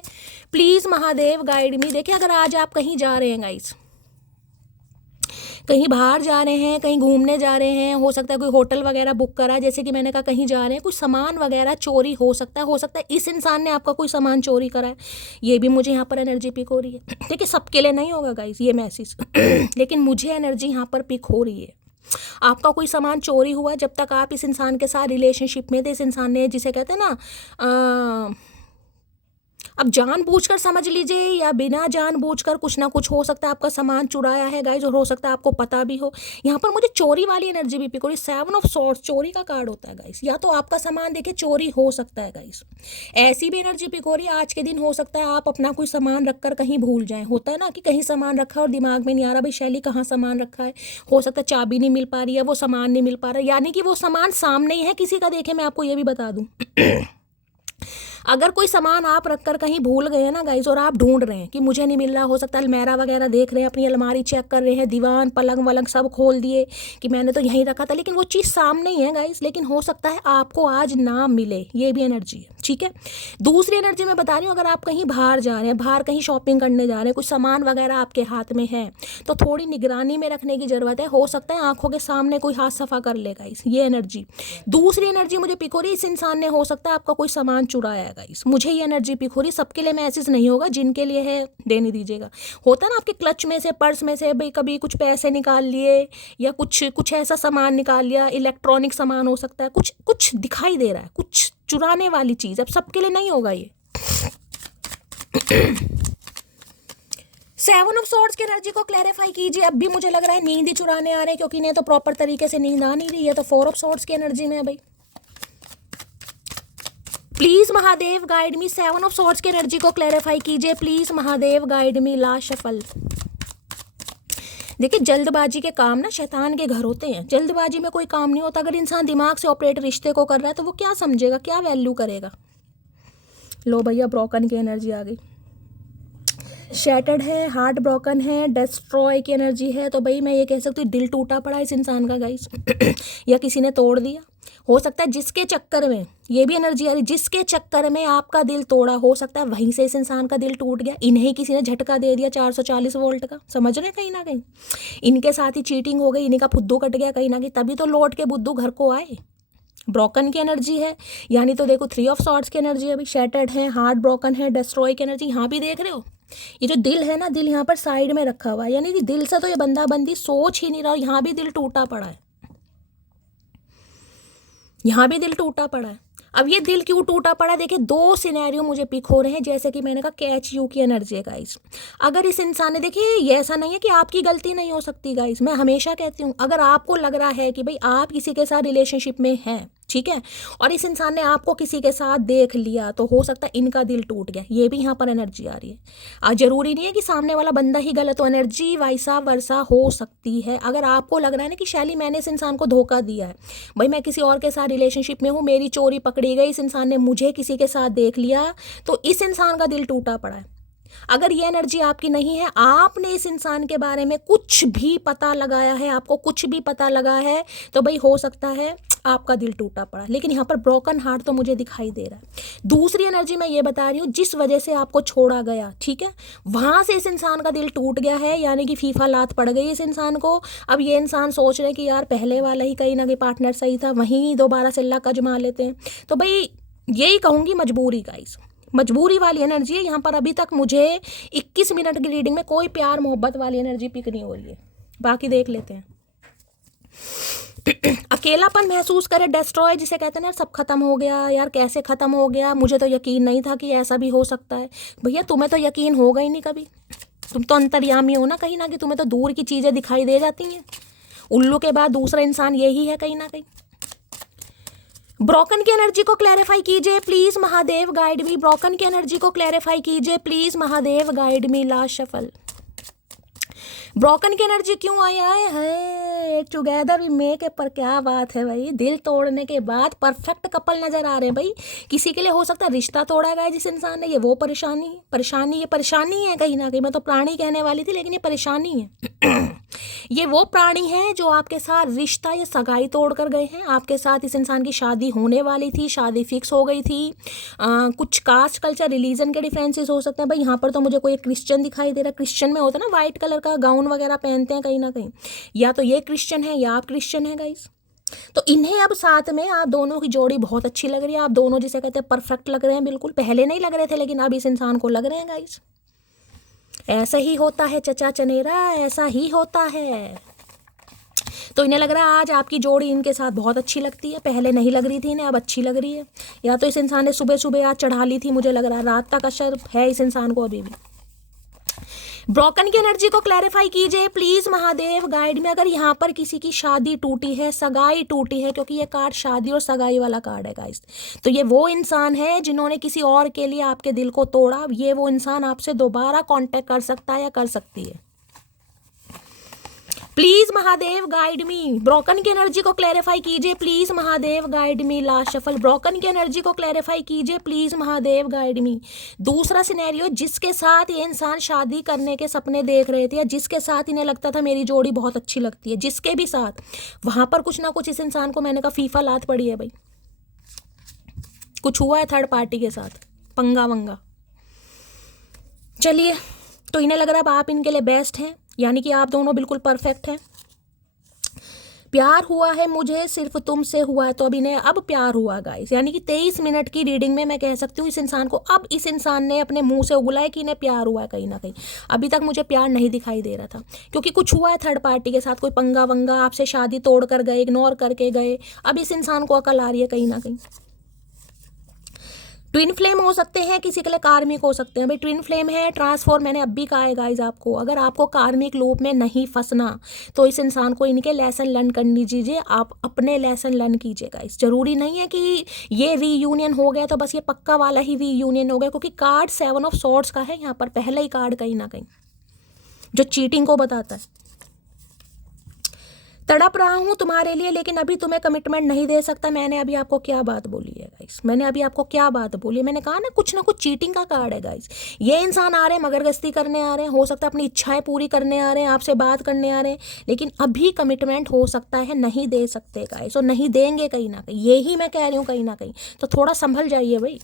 प्लीज महादेव गाइड मी। देखिए, अगर आज आप कहीं जा रहे हैं गाइस, कहीं बाहर जा रहे हैं, कहीं घूमने जा रहे हैं, हो सकता है कोई होटल वगैरह बुक करा, जैसे कि मैंने कहा कहीं जा रहे हैं, कुछ सामान वगैरह चोरी हो सकता है इस इंसान ने आपका कोई सामान चोरी करा है। ये भी मुझे यहाँ पर एनर्जी पिक हो रही है। देखिए, सबके लिए नहीं होगा गाइस ये मैसेज, लेकिन मुझे एनर्जी यहाँ पर पिक हो रही है। आपका कोई सामान चोरी हुआ, जब तक आप इस इंसान के साथ रिलेशनशिप में थे, इस इंसान ने, जिसे कहते हैं ना, अब जानबूझकर समझ लीजिए या बिना जानबूझकर, कुछ ना कुछ हो सकता है आपका सामान चुराया है गाइज, और हो सकता है आपको पता भी हो। यहाँ पर मुझे चोरी वाली एनर्जी भी पिक हो रही। सेवन ऑफ सॉर्ड्स चोरी का कार्ड होता है गाइज। या तो आपका सामान देखिए चोरी हो सकता है गाइज, ऐसी भी एनर्जी पिक हो रही है। आज के दिन हो सकता है आप अपना कोई सामान रखकर कहीं भूल जाएं। होता है ना कि कहीं सामान रखा है और दिमाग में नहीं आ रहा भाई शैली कहाँ सामान रखा है। हो सकता है चाबी नहीं मिल पा रही है, वो सामान नहीं मिल पा रहा, यानी कि वो सामान सामने ही है किसी का। देखे, मैं आपको ये भी बता दूं, अगर कोई सामान आप रखकर कहीं भूल गए हैं ना गाइज, और आप ढूंढ रहे हैं कि मुझे नहीं मिल रहा, हो सकता है अलमारा वगैरह देख रहे हैं, अपनी अलमारी चेक कर रहे हैं, दीवान पलंग वलंग सब खोल दिए कि मैंने तो यहीं रखा था, लेकिन वो चीज़ सामने ही है गाइज, लेकिन हो सकता है आपको आज ना मिले। ये भी एनर्जी है, ठीक है। दूसरी एनर्जी मैं बता रही हूँ, अगर आप कहीं बाहर जा रहे हैं, बाहर कहीं शॉपिंग करने जा रहे हैं, कुछ सामान वगैरह आपके हाथ में है, तो थोड़ी निगरानी में रखने की ज़रूरत है। हो सकता है आंखों के सामने कोई हाथ सफा कर लेगा इस, ये एनर्जी। दूसरी एनर्जी मुझे पिक हो रही है, इस इंसान ने हो सकता है आपका कोई सामान चुराया है है गाइस, मुझे ये एनर्जी पिक हो रही। सबके लिए मैसेज नहीं होगा, जिनके लिए है देने दीजिएगा। होता ना आपके क्लच में से, पर्स में से भाई कभी कुछ पैसे निकाल लिए या कुछ ऐसा सामान निकाल लिया, इलेक्ट्रॉनिक सामान हो सकता है, कुछ दिखाई दे रहा है, कुछ चुराने वाली चीज़। अब सबके लिए नहीं होगा ये। 7 ऑफ सॉर्ड्स की एनर्जी को क्लैरिफाई कीजिए। अब भी मुझे लग रहा है नींद ही चुराने आ रहे हैं, क्योंकि इन्हें तो प्रॉपर तरीके से नींद आ नहीं रही है। तो 4 ऑफ सॉर्ड्स की एनर्जी में है भाई। Please Mahadev guide me. 7 of swords की एनर्जी को क्लैरिफाई कीजिए please Mahadev guide me. Last shuffle. देखिए, जल्दबाजी के काम ना शैतान के घर होते हैं। जल्दबाजी में कोई काम नहीं होता। अगर इंसान दिमाग से ऑपरेट रिश्ते को कर रहा है तो वो क्या समझेगा, क्या वैल्यू करेगा। लो भैया, ब्रोकन की एनर्जी आ गई। शैटर्ड है, हार्ट ब्रोकन है, डिस्ट्रॉय की एनर्जी है। तो भाई मैं ये कह सकती हूँ दिल टूटा पड़ा इस इंसान का गाइस या किसी ने तोड़ दिया। हो सकता है जिसके चक्कर में, ये भी एनर्जी आ रही, जिसके चक्कर में आपका दिल तोड़ा, हो सकता है वहीं से इस इंसान का दिल टूट गया। इन्हें किसी ने झटका दे दिया 440 वोल्ट का। समझ रहे हैं, कहीं ना कहीं इनके साथ ही चीटिंग हो गई, इन्हीं का फुद्दू कट गया कहीं ना कहीं, तभी तो लौट के बुद्धू घर को आए। ब्रोकन की एनर्जी है, यानी तो देखो 3 ऑफ सॉर्ड्स की एनर्जी है। अभी शैटर्ड है, हार्ट ब्रोकन है, डिस्ट्रॉय की एनर्जी। यहाँ भी देख रहे हो, ये जो दिल है ना, दिल यहाँ पर साइड में रखा हुआ है, यानी कि दिल से तो ये बंदा बंदी सोच ही नहीं रहा। यहाँ भी दिल टूटा पड़ा है, यहाँ भी दिल टूटा पड़ा है। अब ये दिल क्यों टूटा पड़ा है, देखिए 2 सिनेरियो मुझे पिक हो रहे हैं। जैसे कि मैंने कहा कैच यू की एनर्जी है गाइस। अगर इस इंसान ने, देखिए ये ऐसा नहीं है कि आपकी गलती नहीं हो सकती गाइस। मैं हमेशा कहती हूँ, अगर आपको लग रहा है कि भाई आप किसी के साथ रिलेशनशिप में हैं, ठीक है, और इस इंसान ने आपको किसी के साथ देख लिया, तो हो सकता है इनका दिल टूट गया। ये भी यहाँ पर एनर्जी आ रही है। जरूरी नहीं है कि सामने वाला बंदा ही गलत हो, एनर्जी वैसा वर्षा हो सकती है। अगर आपको लग रहा है ना कि शैली मैंने इस इंसान को धोखा दिया है, भाई मैं किसी और के साथ रिलेशनशिप में हूँ, मेरी चोरी पकड़ी गई, इस इंसान ने मुझे किसी के साथ देख लिया, तो इस इंसान का दिल टूटा पड़ा है। अगर ये एनर्जी आपकी नहीं है, आपने इस इंसान के बारे में कुछ भी पता लगाया है, आपको कुछ भी पता लगा है, तो भाई हो सकता है आपका दिल टूटा पड़ा। लेकिन यहाँ पर ब्रोकन हार्ट तो मुझे दिखाई दे रहा है। दूसरी एनर्जी मैं ये बता रही हूँ, जिस वजह से आपको छोड़ा गया, ठीक है, वहां से इस इंसान का दिल टूट गया है, यानी कि फीफा लात पड़ गई इस इंसान को। अब ये इंसान सोच रहे हैं कि यार पहले वाला ही कहीं ना कहीं पार्टनर सही था, वहीं दोबारा से अल्लाह का जमा लेते हैं। तो भाई यही कहूँगी, मजबूरी गाइस, मजबूरी वाली एनर्जी है यहाँ पर। अभी तक मुझे 21 मिनट की रीडिंग में कोई प्यार मोहब्बत वाली एनर्जी पिक नहीं हो रही है। बाकी देख लेते हैं। अकेलापन महसूस करे, डिस्ट्रॉय जिसे कहते हैं ना, सब खत्म हो गया यार, कैसे खत्म हो गया, मुझे तो यकीन नहीं था कि ऐसा भी हो सकता है। भैया तुम्हें तो यकीन होगा ही नहीं कभी, तुम तो अंतर्यामी हो ना कहीं ना कहीं, तुम्हें तो दूर की चीज़ें दिखाई दे जाती हैं। उल्लू के बाद दूसरा इंसान यही है कहीं ना कहीं। ब्रोकन की एनर्जी को क्लैरिफाई कीजिए please Mahadev guide me. Broken की एनर्जी को क्लैरिफाई कीजिए please Mahadev guide me. Last shuffle. Broken की एनर्जी क्यों आया है टुगेदर वी मेक, पर क्या बात है भाई। दिल तोड़ने के बाद परफेक्ट कपल नजर आ रहे हैं भाई। किसी के लिए हो सकता है रिश्ता तोड़ा गया जिस इंसान ने, ये वो परेशानी ये परेशानी है कहीं ना कहीं। मैं तो प्राणी कहने वाली थी, लेकिन ये परेशानी है। ये वो प्राणी है जो आपके साथ रिश्ता या सगाई तोड़ कर गए हैं। आपके साथ इस इंसान की शादी होने वाली थी, शादी फिक्स हो गई थी। कुछ कास्ट कल्चर रिलीजन के डिफरेंसेस हो सकते हैं भाई। यहाँ पर तो मुझे कोई क्रिश्चियन दिखाई दे रहा है। क्रिश्चियन में होता है ना वाइट कलर का गाउन वगैरह पहनते हैं कहीं ना कहीं, या तो ये क्रिश्चियन है या आप क्रिश्चियन है गाइस। तो इन्हें अब साथ में, आप दोनों की जोड़ी बहुत अच्छी लग रही है। आप दोनों जिसे कहते हैं परफेक्ट लग रहे हैं बिल्कुल। पहले नहीं लग रहे थे, लेकिन अब इस इंसान को लग रहे हैं गाइस। ऐसा ही होता है चचा चनेरा, ऐसा ही होता है। तो इन्हें लग रहा है आज आपकी जोड़ी इनके साथ बहुत अच्छी लगती है। पहले नहीं लग रही थी इन्हें, अब अच्छी लग रही है। या तो इस इंसान ने सुबह सुबह आज चढ़ा ली थी, मुझे लग रहा है रात तक असर है इस इंसान को अभी भी। ब्रोकन की एनर्जी को क्लैरिफाई कीजिए प्लीज महादेव गाइड में। अगर यहाँ पर किसी की शादी टूटी है, सगाई टूटी है, क्योंकि ये कार्ड शादी और सगाई वाला कार्ड है गाइस, तो ये वो इंसान है जिन्होंने किसी और के लिए आपके दिल को तोड़ा। ये वो इंसान आपसे दोबारा कांटेक्ट कर सकता है या कर सकती है। Please Mahadev guide me. Broken की एनर्जी को क्लैरिफाई कीजिए please Mahadev guide me. Last shuffle. Broken की एनर्जी को क्लैरिफाई कीजिए प्लीज महादेव गाइड मी। दूसरा सिनेरियो, जिसके साथ ये इंसान शादी करने के सपने देख रहे थे, या जिसके साथ इन्हें लगता था मेरी जोड़ी बहुत अच्छी लगती है, जिसके भी साथ, वहां पर कुछ ना कुछ इस इंसान को, मैंने कहा फीफा लात पड़ी है भाई। कुछ हुआ है थर्ड पार्टी के साथ, पंगा वंगा। चलिए, तो इन्हें लग रहा है अब आप इनके लिए बेस्ट हैं, यानी कि आप दोनों बिल्कुल परफेक्ट हैं। प्यार हुआ है मुझे सिर्फ तुमसे हुआ है, तो अब इन्हें अब प्यार हुआ गाइस। यानी कि 23 मिनट की रीडिंग में मैं कह सकती हूँ इस इंसान को, अब इस इंसान ने अपने मुंह से उगला है कि इन्हें प्यार हुआ है कहीं ना कहीं। अभी तक मुझे प्यार नहीं दिखाई दे रहा था, क्योंकि कुछ हुआ है थर्ड पार्टी के साथ, कोई पंगा वंगा, आपसे शादी तोड़ कर गए, इग्नोर करके गए। अब इस इंसान को अकल आ रही है कहीं ना कहीं। ट्विन फ्लेम हो सकते हैं, किसी के लिए कार्मिक हो सकते हैं। भाई ट्विन फ्लेम है, ट्रांसफॉर्म, मैंने अब भी कहा है गाइज आपको, अगर आपको कार्मिक लूप में नहीं फंसना तो इस इंसान को इनके लेसन लर्न करनी दीजिए, आप अपने लेसन लर्न कीजिए गाइज। जरूरी नहीं है कि ये रीयूनियन हो गया तो बस ये पक्का वाला ही रीयूनियन हो गया, क्योंकि कार्ड 7 ऑफ सॉर्ड्स का है यहाँ पर, पहला ही कार्ड कहीं ना कहीं जो चीटिंग को बताता है। तड़प रहा हूँ तुम्हारे लिए, लेकिन अभी तुम्हें कमिटमेंट नहीं दे सकता। मैंने अभी आपको क्या बात बोली है गाइस, मैंने अभी आपको क्या बात बोली है? मैंने कहा ना कुछ चीटिंग का कार्ड है गाइस। ये इंसान आ रहे हैं, मगरगश्ती करने आ रहे हैं, हो सकता है अपनी इच्छाएं पूरी करने आ रहे हैं, आपसे बात करने आ रहे हैं, लेकिन अभी कमिटमेंट हो सकता है नहीं दे सकते गाइस, और नहीं देंगे कहीं ना कहीं, यही मैं कह रही हूँ कहीं ना कहीं। तो थोड़ा संभल जाइए भाई।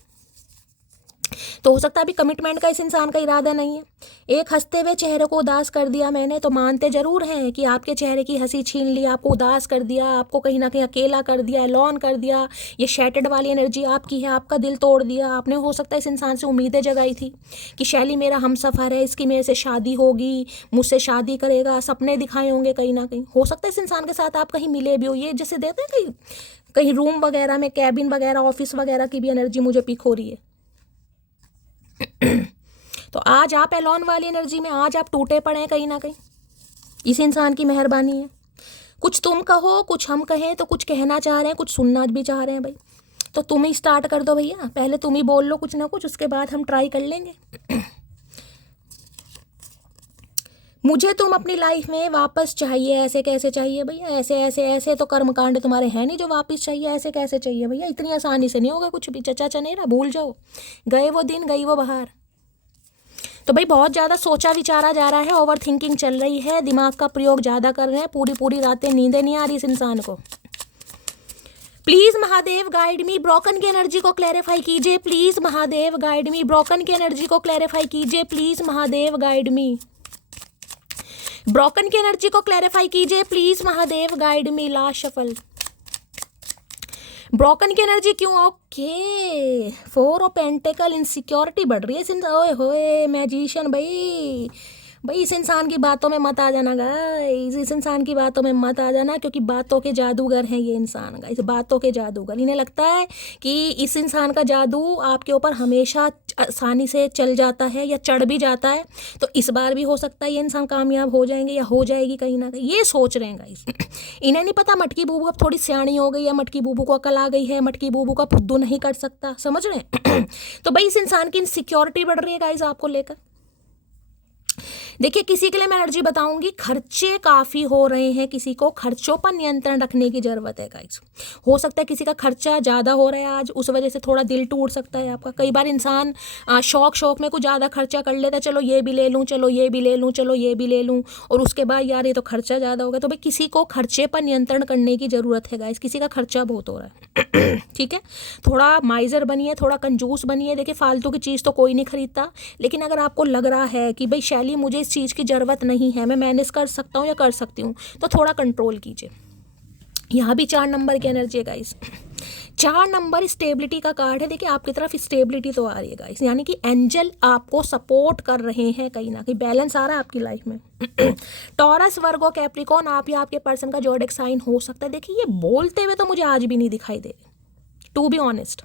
तो हो सकता है अभी कमिटमेंट का इस इंसान का इरादा नहीं है। एक हंसते हुए चेहरे को उदास कर दिया मैंने, तो मानते जरूर हैं कि आपके चेहरे की हंसी छीन ली, आपको उदास कर दिया, आपको कहीं ना कहीं अकेला कर दिया, एलोन कर दिया। ये शैटर्ड वाली एनर्जी आपकी है, आपका दिल तोड़ दिया आपने। हो सकता है इस इंसान से उम्मीदें जगाई थी कि शैली मेरा हमसफर है, इसकी मेरे से शादी होगी, मुझसे शादी करेगा, सपने दिखाए होंगे कहीं ना कहीं। हो सकता है इस इंसान के साथ आप कहीं मिले भी हो। ये जैसे देते हैं कहीं कहीं रूम वगैरह में, कैबिन वगैरह, ऑफिस वगैरह की भी एनर्जी मुझे पिक हो रही है। तो आज आप एलॉन वाली एनर्जी में, आज आप टूटे पड़े हैं कहीं ना कहीं, इस इंसान की मेहरबानी है। कुछ तुम कहो, कुछ हम कहें, तो कुछ कहना चाह रहे हैं, कुछ सुनना भी चाह रहे हैं भाई। तो तुम ही स्टार्ट कर दो भैया, पहले तुम ही बोल लो कुछ ना कुछ, उसके बाद हम ट्राई कर लेंगे। मुझे तुम अपनी लाइफ में वापस चाहिए। ऐसे कैसे चाहिए भैया? ऐसे ऐसे ऐसे तो कर्मकांड तुम्हारे हैं नहीं जो वापस चाहिए। ऐसे कैसे चाहिए भैया? इतनी आसानी से नहीं होगा कुछ भी। चचा चनेरा भूल जाओ, गए वो दिन, गई वो बहार। तो भाई बहुत ज़्यादा सोचा विचारा जा रहा है, ओवर थिंकिंग चल रही है, दिमाग का प्रयोग ज़्यादा कर रहे हैं, पूरी पूरी रातें नींदें नहीं आ रही इस इंसान को। Please Mahadev guide me, broken की एनर्जी को क्लैरिफाई कीजिए। Please Mahadev guide me, broken की एनर्जी को क्लैरिफाई कीजिए। Please Mahadev guide me, broken की एनर्जी को क्लैरिफाई कीजिए। Please Mahadev guide me. Last shuffle, broken की एनर्जी क्यों? ओके, 4 ऑफ पेंटिकल, इनसिक्योरिटी बढ़ रही है। ओए होए मैजिशियन भाई, भाई इस इंसान की बातों में मत आ जाना गाइस, इस इंसान की बातों में मत आ जाना, क्योंकि बातों के जादूगर हैं ये इंसान गाइस, बातों के जादूगर। इन्हें लगता है कि इस इंसान का जादू आपके ऊपर हमेशा आसानी से चल जाता है या चढ़ भी जाता है। तो इस बार भी हो सकता है ये इंसान कामयाब हो जाएंगे या हो जाएगी कहीं ना कहीं, ये सोच रहे हैं गाइस। इन्हें नहीं पता मटकी बूबू अब थोड़ी सियाणी हो गई है, मटकी बूबू को अकल आ गई है, मटकी बूबू का फुद्दू नहीं कर सकता, समझ रहे हैं? तो भाई इस इंसान की इनसिक्योरिटी बढ़ रही है गाइस आपको लेकर। देखिए किसी के लिए मैं एनर्जी बताऊंगी, खर्चे काफ़ी हो रहे हैं, किसी को खर्चों पर नियंत्रण रखने की ज़रूरत है गाइस। हो सकता है किसी का खर्चा ज़्यादा हो रहा है आज, उस वजह से थोड़ा दिल टूट सकता है आपका। कई बार इंसान शौक में कुछ ज़्यादा खर्चा कर लेता है, चलो ये भी ले लूँ, चलो ये भी ले लूँ, चलो ये भी ले लूँ, और उसके बाद यार ये तो खर्चा ज़्यादा हो गया। तो भाई किसी को खर्चे पर नियंत्रण करने की ज़रूरत है गाइस, किसी का खर्चा बहुत हो रहा है। ठीक है, थोड़ा माइजर बनिए, थोड़ा कंजूस बनिए। देखिए फालतू की चीज़ तो कोई नहीं खरीदता, लेकिन अगर आपको लग रहा है कि भाई शैली मुझे इस चीज़ की ज़रूरत नहीं है, मैं मैनेज कर सकता हूँ या कर सकती हूँ, तो थोड़ा कंट्रोल कीजिए। यहाँ भी 4 नंबर की एनर्जी है गाइस। 4 नंबर स्टेबिलिटी का कार्ड है। देखिए आपकी तरफ स्टेबिलिटी तो आ रही है गाइस, यानी कि एंजल आपको सपोर्ट कर रहे हैं, कहीं ना कहीं बैलेंस आ रहा है आपकी लाइफ में। टॉरस, वर्गो, कैप्रिकॉर्न, आप या आपके पर्सन का ज़ोडिएक साइन हो सकता है। देखिए ये बोलते हुए तो मुझे आज भी नहीं दिखाई दे रहे, टू बी ऑनेस्ट,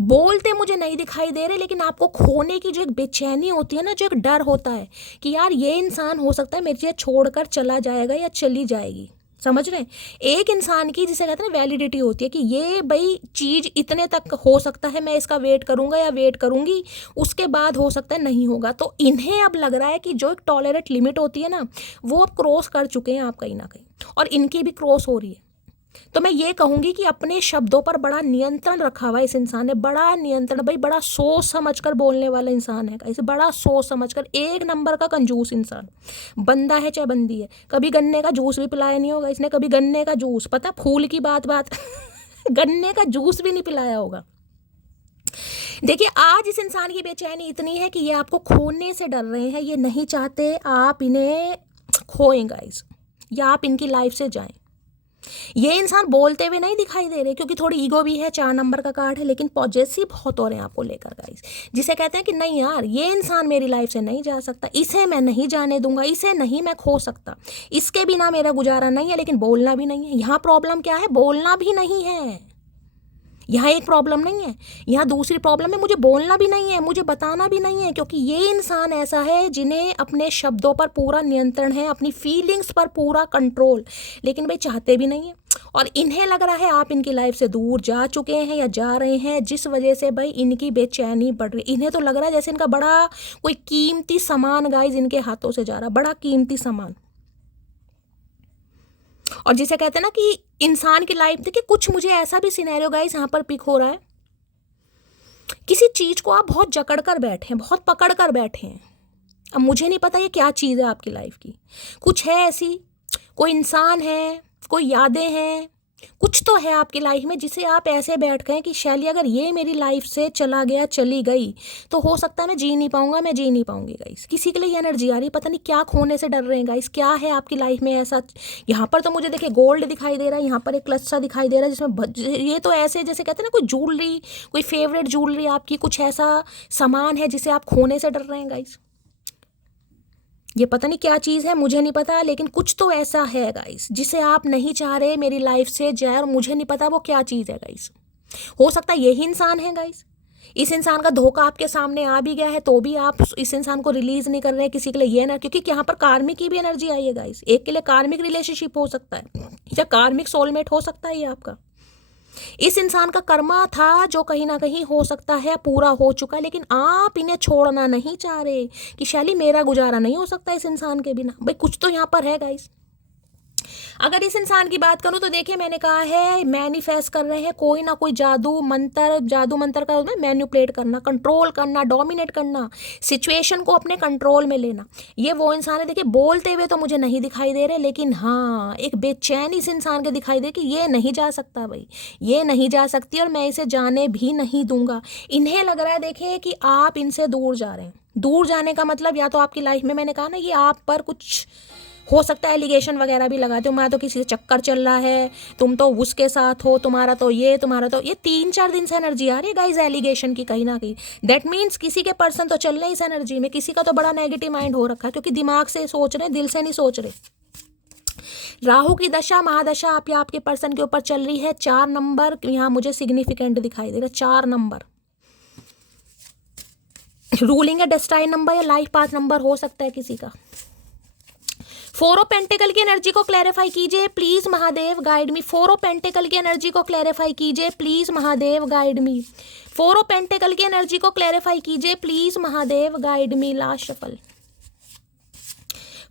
बोलते मुझे नहीं दिखाई दे रहे, लेकिन आपको खोने की जो एक बेचैनी होती है ना, जो एक डर होता है कि यार ये इंसान हो सकता है मेरे छोड़कर चला जाएगा या चली जाएगी, समझ रहे हैं? एक इंसान की जिसे कहते हैं ना वैलिडिटी होती है कि ये भाई चीज़ इतने तक हो सकता है, मैं इसका वेट करूंगा या वेट करूंगी, उसके बाद हो सकता है नहीं होगा। तो इन्हें अब लग रहा है कि जो एक टॉलरेट लिमिट होती है ना, वो अब क्रॉस कर चुके हैं आप कहीं ना कहीं, और इनकी भी क्रॉस हो रही है। तो मैं ये कहूँगी कि अपने शब्दों पर बड़ा नियंत्रण रखा हुआ इस इंसान ने, बड़ा नियंत्रण भाई, बड़ा सोच समझकर बोलने वाला इंसान है, इसे बड़ा सोच समझकर। 1 नंबर का कंजूस इंसान, बंदा है चाहे बंदी है। कभी गन्ने का जूस भी पिलाया नहीं होगा इसने, कभी गन्ने का जूस, पता फूल की बात गन्ने का जूस भी नहीं पिलाया होगा। देखिए आज इस इंसान की बेचैनी इतनी है कि ये आपको खोने से डर रहे हैं, ये नहीं चाहते आप इन्हें खोएं गाइस, या आप इनकी लाइफ से जाएं। ये इंसान बोलते हुए नहीं दिखाई दे रहे क्योंकि थोड़ी ईगो भी है, 4 नंबर का कार्ड है, लेकिन पॉजिटिव बहुत हो रहे हैं आपको लेकर गाइस, जिसे कहते हैं कि नहीं यार ये इंसान मेरी लाइफ से नहीं जा सकता, इसे मैं नहीं जाने दूंगा, इसे नहीं मैं खो सकता, इसके बिना मेरा गुजारा नहीं है, लेकिन बोलना भी नहीं है। यहाँ प्रॉब्लम क्या है, बोलना भी नहीं है। यहाँ एक प्रॉब्लम नहीं है, यहाँ दूसरी प्रॉब्लम है, मुझे बोलना भी नहीं है, मुझे बताना भी नहीं है, क्योंकि ये इंसान ऐसा है जिन्हें अपने शब्दों पर पूरा नियंत्रण है, अपनी फीलिंग्स पर पूरा कंट्रोल, लेकिन भाई चाहते भी नहीं है। और इन्हें लग रहा है आप इनकी लाइफ से दूर जा चुके हैं या जा रहे हैं, जिस वजह से भाई इनकी बेचैनी बढ़ रही। इन्हें तो लग रहा है जैसे इनका बड़ा कोई कीमती सामान गाइस इनके हाथों से जा रहा, बड़ा कीमती सामान। और जिसे कहते हैं ना कि इंसान की लाइफ, देखिए कुछ मुझे ऐसा भी सिनेरियो गाइस यहाँ पर पिक हो रहा है, किसी चीज को आप बहुत जकड़ कर बैठे हैं, बहुत पकड़ कर बैठे हैं। अब मुझे नहीं पता ये क्या चीज है आपकी लाइफ की, कुछ है ऐसी, कोई इंसान है, कोई यादें हैं, कुछ तो है आपकी लाइफ में जिसे आप ऐसे बैठ गए कि शैली अगर ये मेरी लाइफ से चला गया, चली गई, तो हो सकता है मैं जी नहीं पाऊंगा, मैं जी नहीं पाऊंगी गाइस। किसी के लिए ये एनर्जी आ रही है, पता नहीं क्या खोने से डर रहे हैं गाइस, क्या है आपकी लाइफ में ऐसा। यहाँ पर तो मुझे देखिए गोल्ड दिखाई दे रहा है, यहाँ पर एक क्लच सा दिखाई दे रहा है जिसमें ये तो ऐसे जैसे कहते हैं ना कोई ज्वेलरी, कोई फेवरेट ज्वेलरी आपकी, कुछ ऐसा सामान है जिसे आप खोने से डर रहे हैं गाइस। ये पता नहीं क्या चीज़ है, मुझे नहीं पता, लेकिन कुछ तो ऐसा है गाइस जिसे आप नहीं चाह रहे मेरी लाइफ से जाए, और मुझे नहीं पता वो क्या चीज़ है गाइस। हो सकता है यही इंसान है गाइस, इस इंसान का धोखा आपके सामने आ भी गया है तो भी आप इस इंसान को रिलीज नहीं कर रहे हैं। किसी के लिए ये ना, क्योंकि यहाँ पर कार्मिक की भी एनर्जी आई है गाइस, एक के लिए कार्मिक रिलेशनशिप हो सकता है या कार्मिक सोलमेट हो सकता है ये आपका। इस इंसान का कर्मा था जो कहीं ना कहीं हो सकता है पूरा हो चुका है, लेकिन आप इन्हें छोड़ना नहीं चाह रहे कि शैली मेरा गुजारा नहीं हो सकता इस इंसान के बिना। भाई कुछ तो यहाँ पर है गाइस। अगर इस इंसान की बात करूं तो देखिए मैंने कहा है मैनिफेस्ट कर रहे हैं कोई ना कोई जादू मंत्र का मैनिपुलेट करना, कंट्रोल करना, डोमिनेट करना, सिचुएशन को अपने कंट्रोल में लेना। ये वो इंसान है, देखिए बोलते हुए तो मुझे नहीं दिखाई दे रहे, लेकिन हाँ एक बेचैनी इस इंसान के दिखाई दे कि ये नहीं जा सकता भाई, ये नहीं जा सकती और मैं इसे जाने भी नहीं दूंगा। इन्हें लग रहा है देखिए कि आप इनसे दूर जा रहे हैं। दूर जाने का मतलब या तो आपकी लाइफ में मैंने कहा ना ये आप पर कुछ हो सकता है एलिगेशन वगैरह भी लगाते हो, तुम्हारा तो किसी से चक्कर चल रहा है, तुम तो उसके साथ हो, तुम्हारा तो ये 3-4 दिन से एनर्जी आ रही है गाइस एलिगेशन की कहीं ना कहीं। दैट मीन्स किसी के पर्सन तो चल रहे हैं इस एनर्जी में, किसी का तो बड़ा नेगेटिव माइंड हो रखा है, क्योंकि दिमाग से सोच रहे हैं, दिल से नहीं सोच रहे। राहु की दशा महादशा आप या आपके पर्सन के ऊपर चल रही है। 4 नंबर यहाँ मुझे सिग्निफिकेंट दिखाई दे रहा है, 4 नंबर रूलिंग है, डेस्टाइन नंबर या लाइफ पाथ नंबर हो सकता है किसी का। 4 ऑफ पेंटिकल की एनर्जी को क्लैरिफाई कीजिए please Mahadev guide me. 4 of pentacle की एनर्जी को क्लैरिफाई कीजिए please Mahadev guide me. 4 of pentacle की एनर्जी को क्लैरिफाई कीजिए please Mahadev guide me. Last shuffle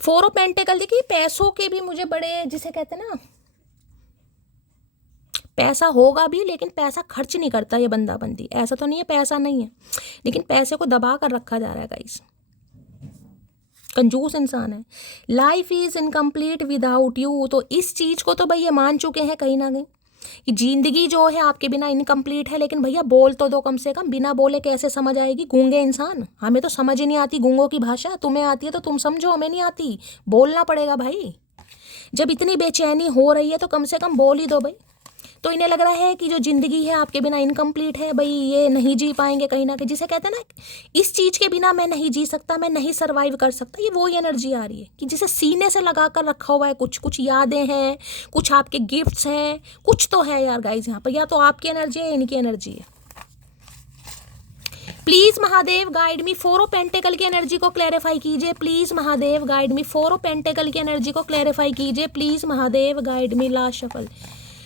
4 of pentacle. देखिए पैसों के भी मुझे बड़े, जिसे कहते हैं ना पैसा होगा भी लेकिन पैसा खर्च नहीं करता ये बंदा बंदी। ऐसा तो नहीं है पैसा नहीं है, लेकिन पैसे को दबा कर रखा जा रहा है गाइस, कंजूस इंसान है। Life is incomplete without you, तो इस चीज़ को तो भैया मान चुके हैं कहीं ना कहीं कि जिंदगी जो है आपके बिना इनकम्प्लीट है। लेकिन भैया बोल तो दो कम से कम, बिना बोले कैसे समझ आएगी। गूंगे इंसान, हमें तो समझ ही नहीं आती गूंगों की भाषा, तुम्हें आती है तो तुम समझो, हमें नहीं आती। बोलना पड़ेगा भाई, जब इतनी बेचैनी हो रही है तो कम से कम बोल ही दो भाई। तो इन्हें लग रहा है कि जो ज़िंदगी है आपके बिना इनकम्प्लीट है भाई, ये नहीं जी पाएंगे कहीं ना कहीं, जिसे कहते हैं ना इस चीज़ के बिना मैं नहीं जी सकता, मैं नहीं सर्वाइव कर सकता। ये वो एनर्जी आ रही है कि जिसे सीने से लगा कर रखा हुआ है, कुछ यादें हैं, कुछ आपके गिफ्ट्स हैं, कुछ तो है यार गाइज यहाँ पर। या तो आपकी एनर्जी है, इनकी एनर्जी है। Please Mahadev guide me. 4 of pentacle की एनर्जी को क्लैरिफाई कीजिए please Mahadev guide me. 4 of pentacle की एनर्जी को क्लैरिफाई कीजिए please Mahadev guide me. Last shuffle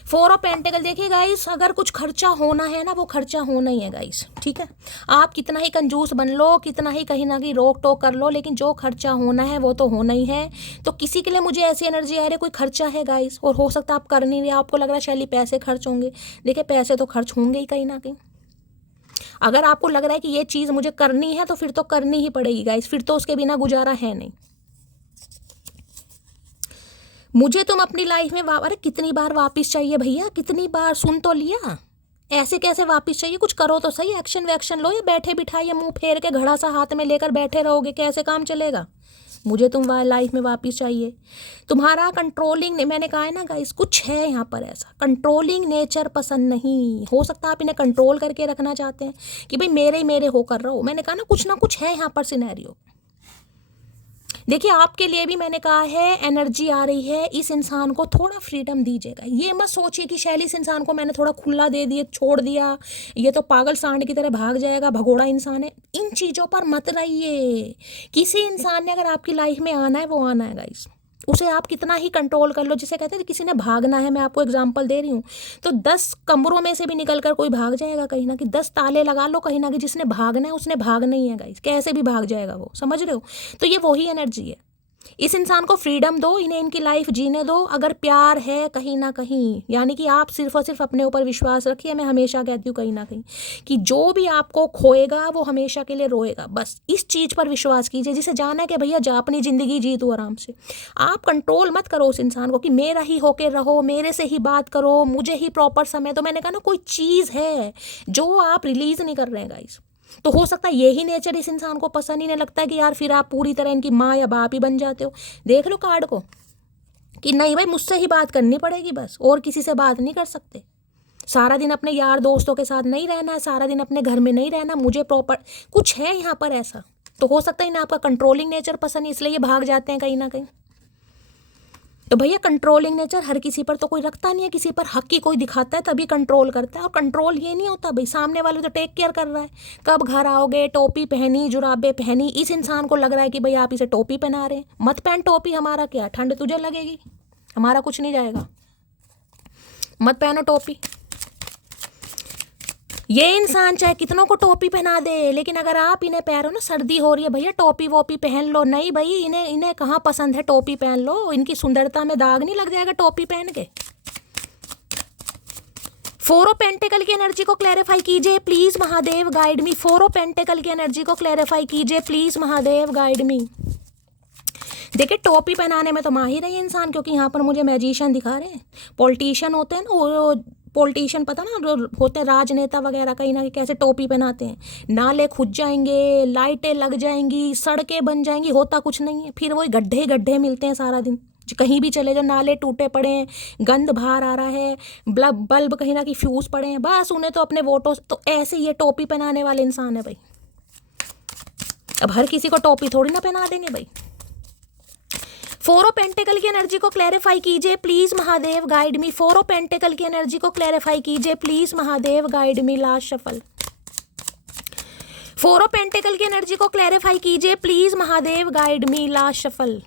4 of pentacle. देखिए गाइस अगर कुछ खर्चा होना है ना, वो खर्चा होना ही है गाइस, ठीक है। आप कितना ही कंजूस बन लो, कितना ही कहीं ना कहीं रोक टोक कर लो, लेकिन जो खर्चा होना है वो तो होना ही है। तो किसी के लिए मुझे ऐसी एनर्जी आ रही है कोई खर्चा है गाइस, और हो सकता है आप कर नहीं रहे, आपको लग रहा है शैली पैसे खर्च होंगे। देखिए पैसे तो खर्च होंगे ही कहीं ना कहीं। अगर आपको लग रहा है कि ये चीज़ मुझे करनी है तो फिर तो करनी ही पड़ेगी गाइस, फिर तो उसके बिना गुजारा है नहीं। मुझे तुम अपनी लाइफ में अरे कितनी बार वापस चाहिए भैया, कितनी बार, सुन तो लिया। ऐसे कैसे वापस चाहिए, कुछ करो तो सही, एक्शन वैक्शन लो। या बैठे बिठाए या मुंह फेर के घड़ा सा हाथ में लेकर बैठे रहोगे, कैसे काम चलेगा। मुझे तुम लाइफ में वापस चाहिए। तुम्हारा कंट्रोलिंग, मैंने कहा है ना गाइस, कुछ है यहाँ पर ऐसा, कंट्रोलिंग नेचर पसंद नहीं। हो सकता है आप इन्हें कंट्रोल करके रखना चाहते हैं कि भाई मेरे ही मेरे होकर रहो। मैंने कहा ना कुछ है यहाँ पर सिनेरियो। देखिए आपके लिए भी मैंने कहा है एनर्जी आ रही है, इस इंसान को थोड़ा फ्रीडम दीजिएगा। ये मत सोचिए कि शैली इस इंसान को मैंने थोड़ा खुला दे दिया, छोड़ दिया, ये तो पागल सांड की तरह भाग जाएगा, भगोड़ा इंसान है। इन चीज़ों पर मत रहिए। किसी इंसान ने अगर आपकी लाइफ में आना है, वो आना है गाइस। उसे आप कितना ही कंट्रोल कर लो, जिसे कहते हैं किसी ने भागना है, मैं आपको एग्जांपल दे रही हूँ, तो 10 कमरों में से भी निकल कर कोई भाग जाएगा कहीं ना कहीं। 10 ताले लगा लो कहीं ना कहीं, जिसने भागना है उसने भागना ही है गाइस, कैसे भी भाग जाएगा वो, समझ रहे हो। तो ये वही एनर्जी है। इस इंसान को फ्रीडम दो, इन्हें इनकी लाइफ जीने दो। अगर प्यार है कहीं ना कहीं, यानी कि आप सिर्फ और सिर्फ अपने ऊपर विश्वास रखिए। मैं हमेशा कहती हूँ कहीं ना कहीं कि जो भी आपको खोएगा वो हमेशा के लिए रोएगा। बस इस चीज़ पर विश्वास कीजिए। जिसे जाना है कि भैया जा अपनी ज़िंदगी जी तू आराम से। आप कंट्रोल मत करो उस इंसान को कि मेरा ही होके रहो, मेरे से ही बात करो, मुझे ही प्रॉपर समय। तो मैंने कहा ना, कोई चीज़ है जो आप रिलीज़ नहीं कर रहे हैं गाइस। तो हो सकता है यही नेचर इस इंसान को पसंद ही नहीं लगता है कि यार फिर आप पूरी तरह इनकी माँ या बाप ही बन जाते हो। देख लो कार्ड को कि नहीं भाई मुझसे ही बात करनी पड़ेगी बस, और किसी से बात नहीं कर सकते। सारा दिन अपने यार दोस्तों के साथ नहीं रहना है, सारा दिन अपने घर में नहीं रहना, मुझे प्रॉपर कुछ है यहाँ पर ऐसा। तो हो सकता है इन्हें आपका कंट्रोलिंग नेचर पसंद है, इसलिए ये भाग जाते हैं कहीं ना कहीं। तो भैया कंट्रोलिंग नेचर हर किसी पर तो कोई रखता नहीं है, किसी पर हक ही कोई दिखाता है तभी कंट्रोल करता है। और कंट्रोल ये नहीं होता भाई, सामने वाले तो टेक केयर कर रहा है। कब घर आओगे, टोपी पहनी, जुराबे पहनी, इस इंसान को लग रहा है कि भाई आप इसे टोपी पहना रहे हैं। मत पहन टोपी, हमारा क्या, ठंड तुझे लगेगी, हमारा कुछ नहीं जाएगा, मत पहनो टोपी। ये इंसान चाहे कितनों को टोपी पहना दे, लेकिन अगर आप इन्हें पैरों ना सर्दी हो रही है भैया टोपी वोपी पहन लो, नहीं भाई इन्हें कहाँ पसंद है टोपी पहन लो। इनकी सुंदरता में दाग नहीं लग जाएगा टोपी पहन के। 4 ऑफ पेंटिकल की एनर्जी को क्लैरिफाई कीजिए please Mahadev, guide me. 4 of pentacle की एनर्जी को क्लैरिफाई कीजिए प्लीज महादेव, गाइड मी। देखिए टोपी पहनाने में तो माहिर है ये इंसान, क्योंकि यहाँ पर मुझे मैजिशियन दिखा रहे हैं। पॉलिटिशियन होते हैं ना, वो पॉलिटिशियन पता ना जो होते हैं राजनेता वगैरह, कहीं ना कहीं कैसे टोपी पहनाते हैं। नाले खुद जाएंगे, लाइटें लग जाएंगी, सड़कें बन जाएंगी, होता कुछ नहीं है। फिर वही गड्ढे गड्ढे मिलते हैं सारा दिन, कहीं भी चले जाओ नाले टूटे पड़े हैं, गंद बाहर आ रहा है, बल्ब कहीं ना कहीं फ्यूज पड़े हैं, बस उन्हें तो अपने वोटों। तो ऐसे ये टोपी पहनाने वाले इंसान है भाई। अब हर किसी को टोपी थोड़ी ना पहना देंगे भाई। 4 ऑफ पेंटिकल की एनर्जी को क्लैरिफाई कीजिए please Mahadev, guide me. 4 of pentacle की एनर्जी को क्लैरिफाई कीजिए please Mahadev, guide me. Last shuffle. 4 of pentacle की एनर्जी को क्लैरिफाई कीजिए please Mahadev, guide me. Last shuffle.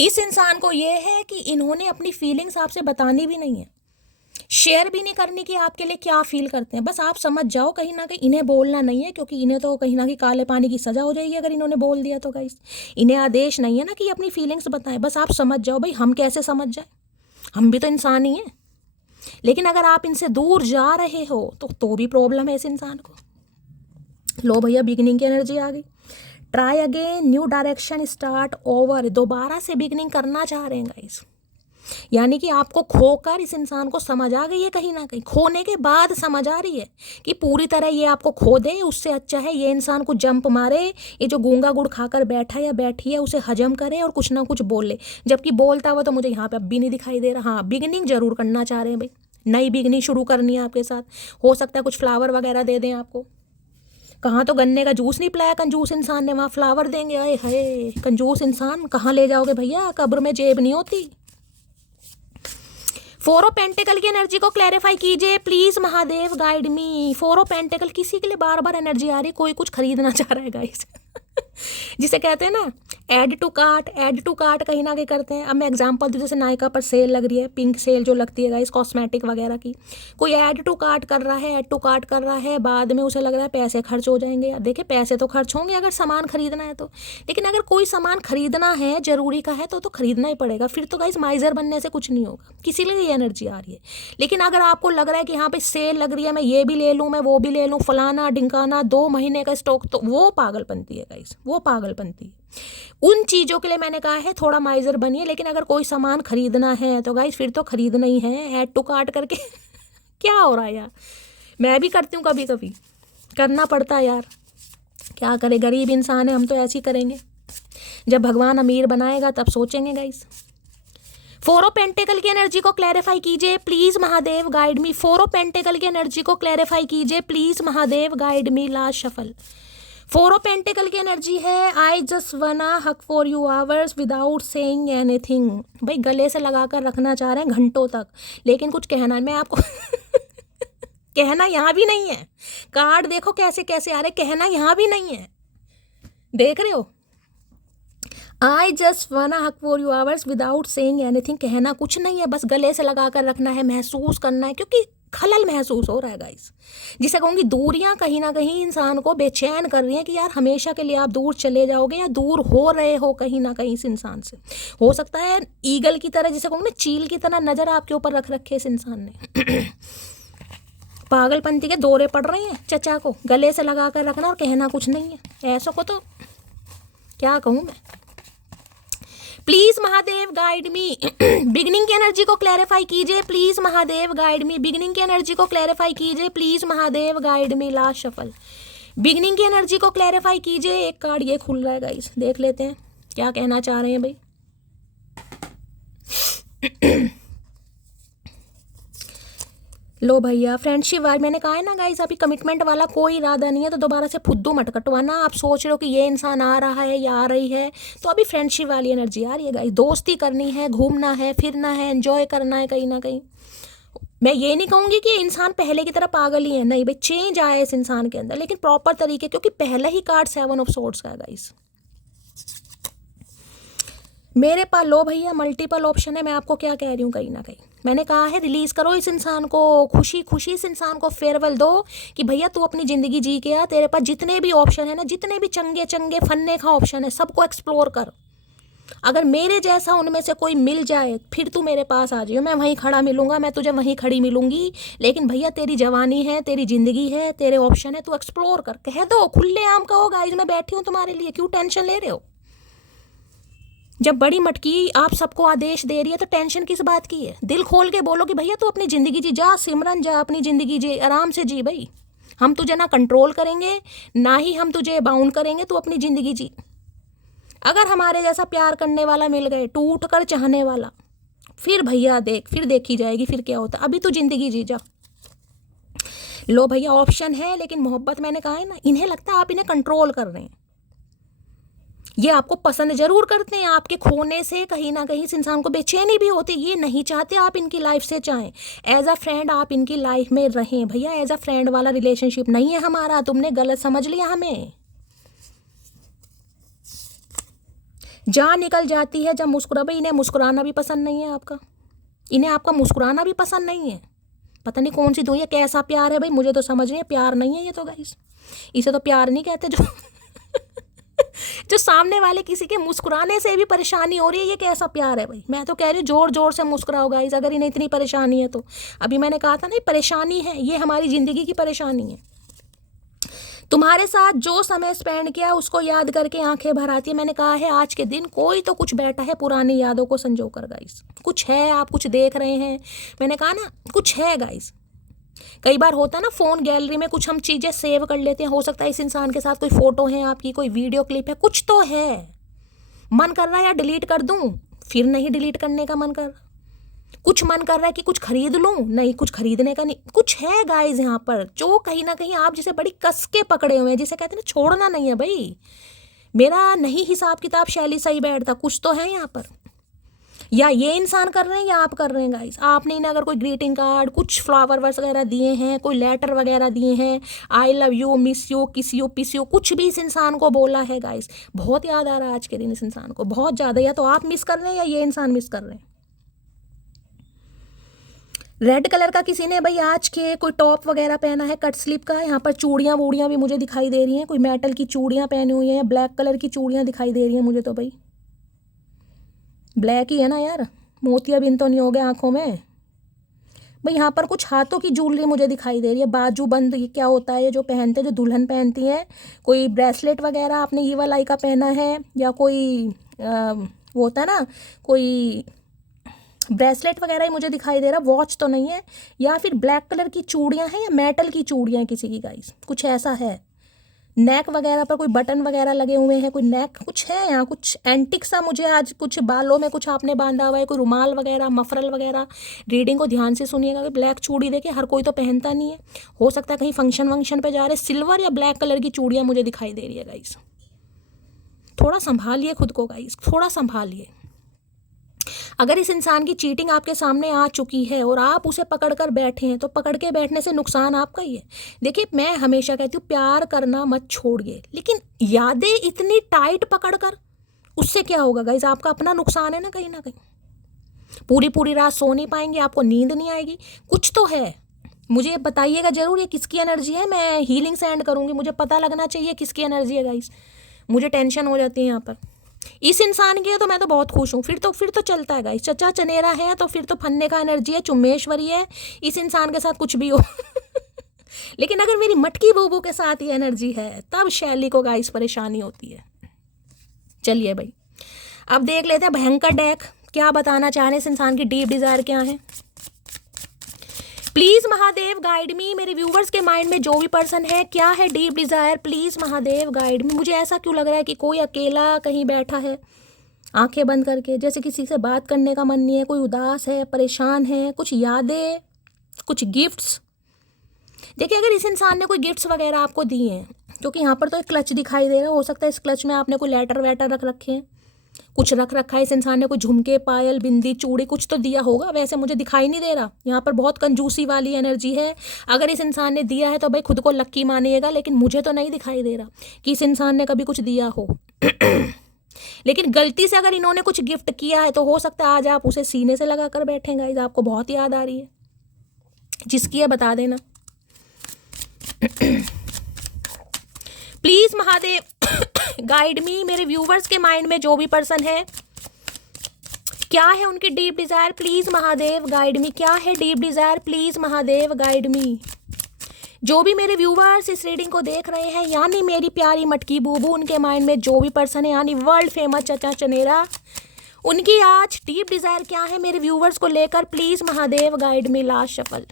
इस इंसान को यह है कि इन्होंने अपनी फीलिंग्स आपसे बतानी भी नहीं है, शेयर भी नहीं करनी कि आपके लिए क्या फील करते हैं। बस आप समझ जाओ कहीं ना कहीं इन्हें बोलना नहीं है, क्योंकि इन्हें तो कहीं ना कहीं काले पानी की सजा हो जाएगी अगर इन्होंने बोल दिया तो। गाइस इन्हें आदेश नहीं है ना कि अपनी फीलिंग्स बताएं, बस आप समझ जाओ भाई। हम कैसे समझ जाए, हम भी तो इंसान ही हैं। लेकिन अगर आप इनसे दूर जा रहे हो तो भी प्रॉब्लम है इस इंसान को। लो भैया बिगिनिंग की एनर्जी आ गई। Try again, new direction, start over. दोबारा से बिगिनिंग करना चाह रहे हैं गाइस, यानी कि आपको खोकर इस इंसान को समझ आ गई है, कहीं ना कहीं खोने के बाद समझ आ रही है कि पूरी तरह ये आपको खो दे, उससे अच्छा है ये इंसान को जंप मारे। ये जो गूंगा गुड़ खाकर बैठा या बैठी है उसे हजम करे और कुछ ना कुछ बोले, जबकि बोलता हुआ तो मुझे यहाँ पे अब भी नहीं दिखाई दे रहा। हाँ बिगिनिंग जरूर करना चाह रहे हैं भाई, नई बिगिनिंग शुरू करनी है आपके साथ। हो सकता है कुछ फ्लावर वगैरह दे दें आपको। कहाँ तो गन्ने का जूस नहीं पिलाया कंजूस इंसान ने, वहाँ फ्लावर देंगे। अरे हाय कंजूस इंसान, कहाँ ले जाओगे भैया, कब्र में जेब नहीं होती। 4 ऑफ पेंटिकल की एनर्जी को क्लैरिफाई कीजिए please Mahadev, guide me. 4 of pentacle किसी के लिए बार बार एनर्जी आ रही है, कोई कुछ खरीदना चाह रहा है गाइस जिसे कहते हैं ना add to cart, add to cart कहीं ना कहीं करते हैं। अब मैं एग्जांपल दूँ, जैसे नायका पर सेल लग रही है, पिंक सेल जो लगती है गाइस कॉस्मेटिक वगैरह की, कोई ऐड टू कार्ट कर रहा है, ऐड टू कार्ट कर रहा है, बाद में उसे लग रहा है पैसे खर्च हो जाएंगे। यार देखिए पैसे तो खर्च होंगे अगर सामान खरीदना है तो, लेकिन अगर कोई सामान खरीदना है जरूरी का है तो खरीदना ही पड़ेगा। फिर तो गाइस माइजर बनने से कुछ नहीं होगा, किसी लिए ये एनर्जी आ रही है। लेकिन अगर आपको लग रहा है कि यहाँ पे सेल लग रही है, मैं ये भी ले लूँ, मैं वो भी ले लूँ, फलाना ढिंकाना, 2 महीने का स्टॉक, तो वो पागलपंती है गाइस, वो पागलपंती है। उन चीज़ों के लिए मैंने कहा है थोड़ा माइजर बनिए। लेकिन अगर कोई सामान खरीदना है तो गाइस फिर तो खरीदना ही है, ऐड टू कार्ट करके क्या हो रहा है यार, मैं भी करती हूँ कभी कभी, करना पड़ता है यार, क्या करे, गरीब इंसान है हम तो ऐसे ही करेंगे। जब भगवान अमीर बनाएगा तब सोचेंगे गाइस। फोर ऑफ पेंटिकल की एनर्जी को क्लैरिफाई कीजिए please Mahadev, guide me. Four of pentacle की एनर्जी को क्लैरिफाई कीजिए please Mahadev, guide me. Last shuffle. Four of pentacle की एनर्जी है आई जस्ट वना हक for you hours without saying anything. भाई गले से लगा कर रखना चाह रहे हैं घंटों तक, लेकिन कुछ कहना मैं आपको कहना यहाँ भी नहीं है। कार्ड देखो कैसे कैसे आ रहे, कहना यहाँ भी नहीं है, देख रहे हो। आई जस्ट वना हक for you hours without saying anything, कहना कुछ नहीं है, बस गले से लगा कर रखना है, महसूस करना है, क्योंकि खलल महसूस हो रहा है गाइस। जिसे कहूँगी दूरियां कहीं ना कहीं इंसान को बेचैन कर रही हैं कि यार हमेशा के लिए आप दूर चले जाओगे या दूर हो रहे हो कहीं ना कहीं इस इंसान से। हो सकता है ईगल की तरह, जिसे कहूँगी ना चील की तरह नज़र आपके ऊपर रख रखे इस इंसान ने। पागलपंती के दौरे पड़ रहे हैं चचा को, गले से लगा कर रखना और कहना कुछ नहीं है। ऐसा को तो क्या कहूँ मैं। Please Mahadev guide me. Beginning की एनर्जी को क्लैरिफाई कीजिए please Mahadev, guide me. Beginning की एनर्जी को क्लैरिफाई कीजिए please Mahadev, guide me. Last shuffle. Beginning की एनर्जी को क्लैरिफाई कीजिए। एक कार्ड ये खुल रहा है गाइस, देख लेते हैं क्या कहना चाह रहे हैं भाई। लो भैया, फ्रेंडशिप वाइब। मैंने कहा है ना गाइस, अभी कमिटमेंट वाला कोई इरादा नहीं है, तो दोबारा से फुद्दू मत कटवाना। आप सोच रहे हो कि ये इंसान आ रहा है या आ रही है, तो अभी फ्रेंडशिप वाली एनर्जी आ रही है गाइस। दोस्ती करनी है, घूमना है, फिरना है, एंजॉय करना है कहीं ना कहीं। मैं ये नहीं कहूँगी कि इंसान पहले की तरह पागल ही है, नहीं भाई, चेंज आया है इस इंसान के अंदर, लेकिन प्रॉपर तरीके, क्योंकि पहला ही कार्ड 7 ऑफ सोर्ड्स का है गाइस मेरे पास। लो भैया, मल्टीपल ऑप्शन है। मैं आपको क्या कह रही हूँ, कहीं ना कहीं मैंने कहा है रिलीज करो इस इंसान को, खुशी खुशी इस इंसान को फेयरवेल दो कि भैया तू अपनी ज़िंदगी जी के आ। तेरे पास जितने भी ऑप्शन है ना, जितने भी चंगे चंगे फन्ने का ऑप्शन है, सबको एक्सप्लोर कर। अगर मेरे जैसा उनमें से कोई मिल जाए फिर तू मेरे पास आ जाइयो, मैं वहीं खड़ा मिलूंगा, मैं तुझे वहीं खड़ी मिलूंगी। लेकिन भैया तेरी जवानी है, तेरी ज़िंदगी है, तेरे ऑप्शन है, तू एक्सप्लोर कर। कह दो, खुले आम कहो गाइस, मैं बैठी हूँ तुम्हारे लिए, क्यों टेंशन ले रहे हो। जब बड़ी मटकी आप सबको आदेश दे रही है तो टेंशन किस बात की है। दिल खोल के बोलो कि भैया तू अपनी ज़िंदगी जी, जा सिमरन, जा अपनी ज़िंदगी जी, आराम से जी भाई। हम तुझे ना कंट्रोल करेंगे, ना ही हम तुझे बाउंड करेंगे, तू अपनी ज़िंदगी जी। अगर हमारे जैसा प्यार करने वाला मिल गए, टूट कर चाहने वाला, फिर भैया देख, फिर देखी जाएगी फिर क्या होता। अभी तू ज़िंदगी जी जा। लो भैया, ऑप्शन है, लेकिन मोहब्बत मैंने कहा है ना, इन्हें लगता है आप इन्हें कंट्रोल कर रहे हैं। ये आपको पसंद जरूर करते हैं, आपके खोने से कहीं ना कहीं इस इंसान को बेचैनी भी होती है। ये नहीं चाहते आप इनकी लाइफ से चाहें। एज अ फ्रेंड आप इनकी लाइफ में रहें भैया। एज अ फ्रेंड वाला रिलेशनशिप नहीं है हमारा, तुमने गलत समझ लिया हमें। जान निकल जाती है जब मुस्कुरा, भाई इन्हें मुस्कुराना भी पसंद नहीं है आपका, इन्हें आपका मुस्कुराना भी पसंद नहीं है। पता नहीं कौन सी दुनिया, कैसा प्यार है भाई, मुझे तो समझ नहीं है। प्यार नहीं है ये तो गाइस, इसे तो प्यार नहीं कहते। जो सामने वाले किसी के मुस्कुराने से भी परेशानी हो रही है, ये कैसा प्यार है भाई। मैं तो कह रही हूँ जोर जोर से मुस्कुराओ गाइस, अगर इन्हें इतनी परेशानी है तो। अभी मैंने कहा था नहीं, परेशानी है, ये हमारी ज़िंदगी की परेशानी है। तुम्हारे साथ जो समय स्पेंड किया उसको याद करके आंखें भर आती है। मैंने कहा है आज के दिन कोई तो कुछ बैठा है पुरानी यादों को संजो कर गाइस। कुछ है, आप कुछ देख रहे हैं, मैंने कहा ना कुछ है गाइस। कई बार होता है ना, फ़ोन गैलरी में कुछ हम चीज़ें सेव कर लेते हैं। हो सकता है इस इंसान के साथ कोई फ़ोटो है आपकी, कोई वीडियो क्लिप है, कुछ तो है। मन कर रहा है यार डिलीट कर दूं, फिर नहीं डिलीट करने का मन कर। कुछ मन कर रहा है कि कुछ खरीद लूं, नहीं, कुछ खरीदने का नहीं। कुछ है गाइस यहाँ पर जो कहीं ना कहीं आप जिसे बड़ी कस के पकड़े हुए हैं, जिसे कहते हैं ना छोड़ना नहीं है भाई। मेरा नहीं हिसाब किताब शैली सही बैठता, कुछ तो है यहाँ पर। या ये इंसान कर रहे हैं या आप कर रहे हैं गाइस। आपने इन्हें अगर कोई ग्रीटिंग कार्ड, कुछ फ्लावर वगैरह दिए हैं, कोई लेटर वगैरह दिए हैं, I love you, miss you, किस यू, पिस यू, कुछ भी इस इंसान को बोला है गाइस, बहुत याद आ रहा है आज के दिन इस इंसान को, बहुत ज़्यादा। या तो आप मिस कर रहे हैं या ये इंसान मिस कर रहे हैं। रेड कलर का किसी ने भाई आज के कोई टॉप वगैरह पहना है, कट स्लीव का। यहाँ पर चूड़ियाँ वूड़ियाँ भी मुझे दिखाई दे रही हैं, कोई मेटल की चूड़ियाँ पहनी हुई हैं, ब्लैक कलर की चूड़ियाँ दिखाई दे रही हैं मुझे तो भाई। ब्लैक ही है ना यार, मोतिया बिन तो नहीं हो गए आंखों में भाई। यहाँ पर कुछ हाथों की ज्वेलरी मुझे दिखाई दे रही है, बाजू बंद, ये क्या होता है, ये जो पहनते हैं, जो दुल्हन पहनती हैं। कोई ब्रेसलेट वगैरह आपने ये वाला का पहना है, या कोई वो होता है ना, कोई ब्रेसलेट वगैरह ही मुझे दिखाई दे रहा। वॉच तो नहीं है, या फिर ब्लैक कलर की चूड़ियाँ हैं, या मेटल की चूड़ियाँ किसी की गाइस, कुछ ऐसा है। नेक वगैरह पर कोई बटन वगैरह लगे हुए हैं, कोई नेक कुछ है यहाँ, कुछ एंटिक सा मुझे आज, कुछ बालों में कुछ आपने बांधा हुआ है, कोई रुमाल वगैरह, मफरल वगैरह। रीडिंग को ध्यान से सुनिएगा कि ब्लैक चूड़ी देखिए हर कोई तो पहनता नहीं है, हो सकता है कहीं फंक्शन वंक्शन पे जा रहे, सिल्वर या ब्लैक कलर की चूड़ियाँ मुझे दिखाई दे रही है गाइस। थोड़ा संभालिए खुद को गाइस, थोड़ा संभालिए। अगर इस इंसान की चीटिंग आपके सामने आ चुकी है और आप उसे पकड़ कर बैठे हैं तो पकड़ के बैठने से नुकसान आपका ही है। देखिए मैं हमेशा कहती हूँ प्यार करना मत छोड़िए, लेकिन यादें इतनी टाइट पकड़ कर उससे क्या होगा गाइज, आपका अपना नुकसान है ना कहीं ना कहीं। पूरी पूरी रात सो नहीं पाएंगे, आपको नींद नहीं आएगी, कुछ तो है। मुझे बताइएगा जरूर ये किसकी एनर्जी है, मैं हीलिंग सेंड करूँगी, मुझे पता लगना चाहिए किसकी एनर्जी है गाइज। मुझे टेंशन हो जाती है यहाँ पर। इस इंसान की है तो मैं तो बहुत खुश हूँ, फिर तो चलता है गाइस। चचा चनेरा है तो फिर तो फन्ने का एनर्जी है, चुम्मेश्वरी है, इस इंसान के साथ कुछ भी हो लेकिन अगर मेरी मटकी बूबू के साथ ये एनर्जी है तब शैली को गाइस परेशानी होती है। चलिए भाई अब देख लेते हैं भयंकर डेक क्या बताना चाह रहे हैं, इस इंसान की डीप डिजायर क्या है। प्लीज महादेव गाइड मी, मेरे व्यूवर्स के माइंड में जो भी पर्सन है क्या है deep Dzire, please Mahadev guide मी। मुझे ऐसा क्यों लग रहा है कि कोई अकेला कहीं बैठा है आंखें बंद करके, जैसे किसी से बात करने का मन नहीं है, कोई उदास है, परेशान है, कुछ यादें, कुछ गिफ्ट्स। देखिए अगर इस इंसान ने कोई गिफ्ट्स वगैरह आपको दिए हैं, क्योंकि यहाँ पर तो एक क्लच दिखाई दे रहा है, हो सकता है इस क्लच में आपने कोई लेटर वेटर रख रखे हैं, कुछ रख रखा है इस इंसान ने, कोई झुमके, पायल, बिंदी, चूड़ी कुछ तो दिया होगा, वैसे मुझे दिखाई नहीं दे रहा। यहाँ पर बहुत कंजूसी वाली एनर्जी है। अगर इस इंसान ने दिया है तो भाई खुद को लक्की मानिएगा, लेकिन मुझे तो नहीं दिखाई दे रहा कि इस इंसान ने कभी कुछ दिया हो लेकिन गलती से अगर इन्होंने कुछ गिफ्ट किया है तो हो सकता है आज आप उसे सीने से लगा कर बैठे गाइस, आपको बहुत याद आ रही है। जिसकी है बता देना प्लीज महादेव गाइड मी, मेरे व्यूवर्स के माइंड में जो भी पर्सन है क्या है उनकी deep Dzire, please Mahadev guide me. क्या है deep Dzire, please Mahadev guide मी। जो भी मेरे व्यूवर्स इस रीडिंग को देख रहे हैं, यानी मेरी प्यारी मटकी बूबू, उनके माइंड में जो भी पर्सन है, यानी वर्ल्ड फेमस चचा चनेरा, उनकी आज डीप डिजायर क्या है मेरे व्यूवर्स को लेकर, please Mahadev guide me. Last shuffle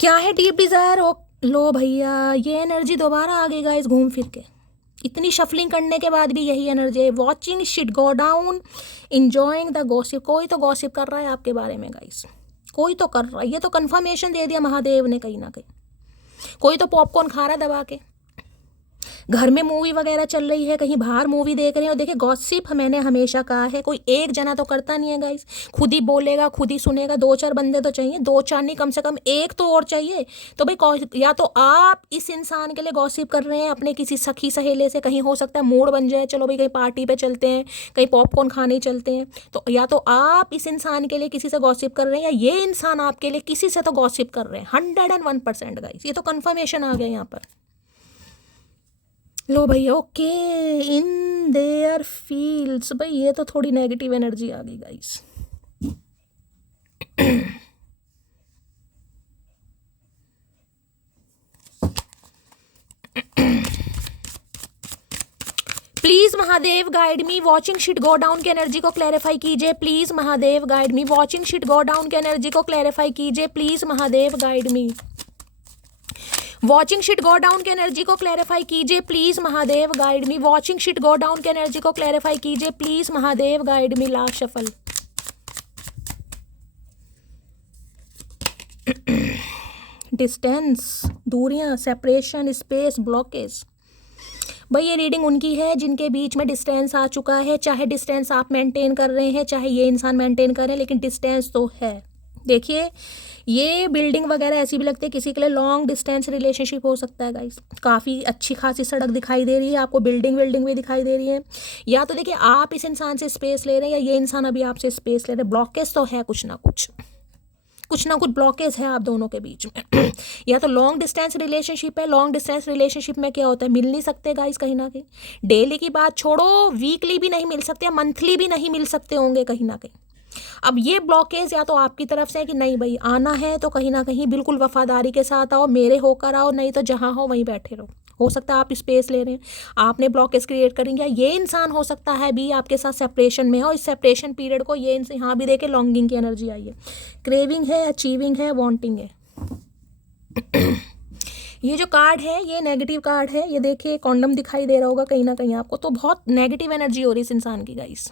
क्या है डीप डिजायर। लो भैया ये एनर्जी दोबारा आ गई गाइस घूम फिर के, इतनी शफलिंग करने के बाद भी यही एनर्जी है। Watching shit go down, enjoying the gossip. कोई तो गॉसिप कर रहा है आपके बारे में गाइस, कोई तो कर रहा है, ये तो कंफर्मेशन दे दिया महादेव ने कहीं ना कहीं। कोई तो पॉपकॉर्न खा रहा दबा के, घर में मूवी वगैरह चल रही है, कहीं बाहर मूवी देख रहे हैं। और देखिए गॉसिप मैंने हमेशा कहा है कोई एक जना तो करता नहीं है गाइस, खुद ही बोलेगा खुद ही सुनेगा, दो चार बंदे तो चाहिए, दो चार नहीं कम से कम एक तो और चाहिए। तो भाई या तो आप इस इंसान के लिए गॉसिप कर रहे हैं अपने किसी सखी सहेले से, कहीं हो सकता है मूड बन जाए, चलो भाई कहीं पार्टी पे चलते हैं, कहीं पॉपकॉर्न खाने चलते हैं, तो या तो आप इस इंसान के लिए किसी से गॉसिप कर रहे हैं या ये इंसान आपके लिए किसी से तो गॉसिप कर रहे हैं। 101% गाइस, ये तो कंफर्मेशन आ गया यहाँ पर। लो भैया ओके इन देयर फील्ड्स, भाई ये तो थोड़ी नेगेटिव एनर्जी आ गई guys. Please Mahadev guide me, watching shit go down की एनर्जी को क्लैरिफाई कीजिए, please Mahadev guide me. Watching shit go down की एनर्जी को क्लैरिफाई कीजिए, please Mahadev guide me. Watching shit go down की एनर्जी को क्लैरिफाई कीजिए, please Mahadev guide me. Watching shit go down की एनर्जी को क्लैरिफाई कीजिए, please Mahadev guide me. Last shuffle distance, दूरियां, सेपरेशन, स्पेस, ब्लॉकेज। भाई ये रीडिंग उनकी है जिनके बीच में डिस्टेंस आ चुका है, चाहे डिस्टेंस आप मेंटेन कर रहे हैं चाहे ये इंसान मेंटेन कर रहे हैं, लेकिन डिस्टेंस तो है। देखिए ये बिल्डिंग वगैरह ऐसी भी लगती है किसी के लिए लॉन्ग डिस्टेंस रिलेशनशिप हो सकता है गाइस। काफ़ी अच्छी खासी सड़क दिखाई दे रही है आपको, बिल्डिंग भी दिखाई दे रही है, या तो देखिए आप इस इंसान से स्पेस ले रहे हैं या ये इंसान अभी आपसे स्पेस ले रहे हैं। ब्लॉकेज तो है कुछ ना कुछ ब्लॉकेज है आप दोनों के बीच में या तो लॉन्ग डिस्टेंस रिलेशनशिप है। लॉन्ग डिस्टेंस रिलेशनशिप में क्या होता है, मिल नहीं सकते गाइस कहीं ना कहीं, डेली की बात छोड़ो, वीकली भी नहीं मिल सकते, मंथली भी नहीं मिल सकते होंगे कहीं ना कहीं। अब ये ब्लॉकेज या तो आपकी तरफ से है कि नहीं भाई आना है तो कहीं ना कहीं बिल्कुल वफादारी के साथ आओ, मेरे होकर आओ, नहीं तो जहाँ हो वहीं बैठे रहो। हो सकता है आप स्पेस ले रहे हैं, आपने ब्लॉकेज क्रिएट करेंगे, या ये इंसान हो सकता है भी आपके साथ सेपरेशन में है और इस सेपरेशन पीरियड को ये इंसान, यहाँ भी देखे लॉन्गिंग की एनर्जी आई है, क्रेविंग है, अचीविंग है, वांटिंग है। ये जो कार्ड है ये नेगेटिव कार्ड है, ये देखिए कॉन्डम दिखाई दे रहा होगा कहीं ना कहीं आपको, तो बहुत नेगेटिव एनर्जी हो रही है इस इंसान की गाइस।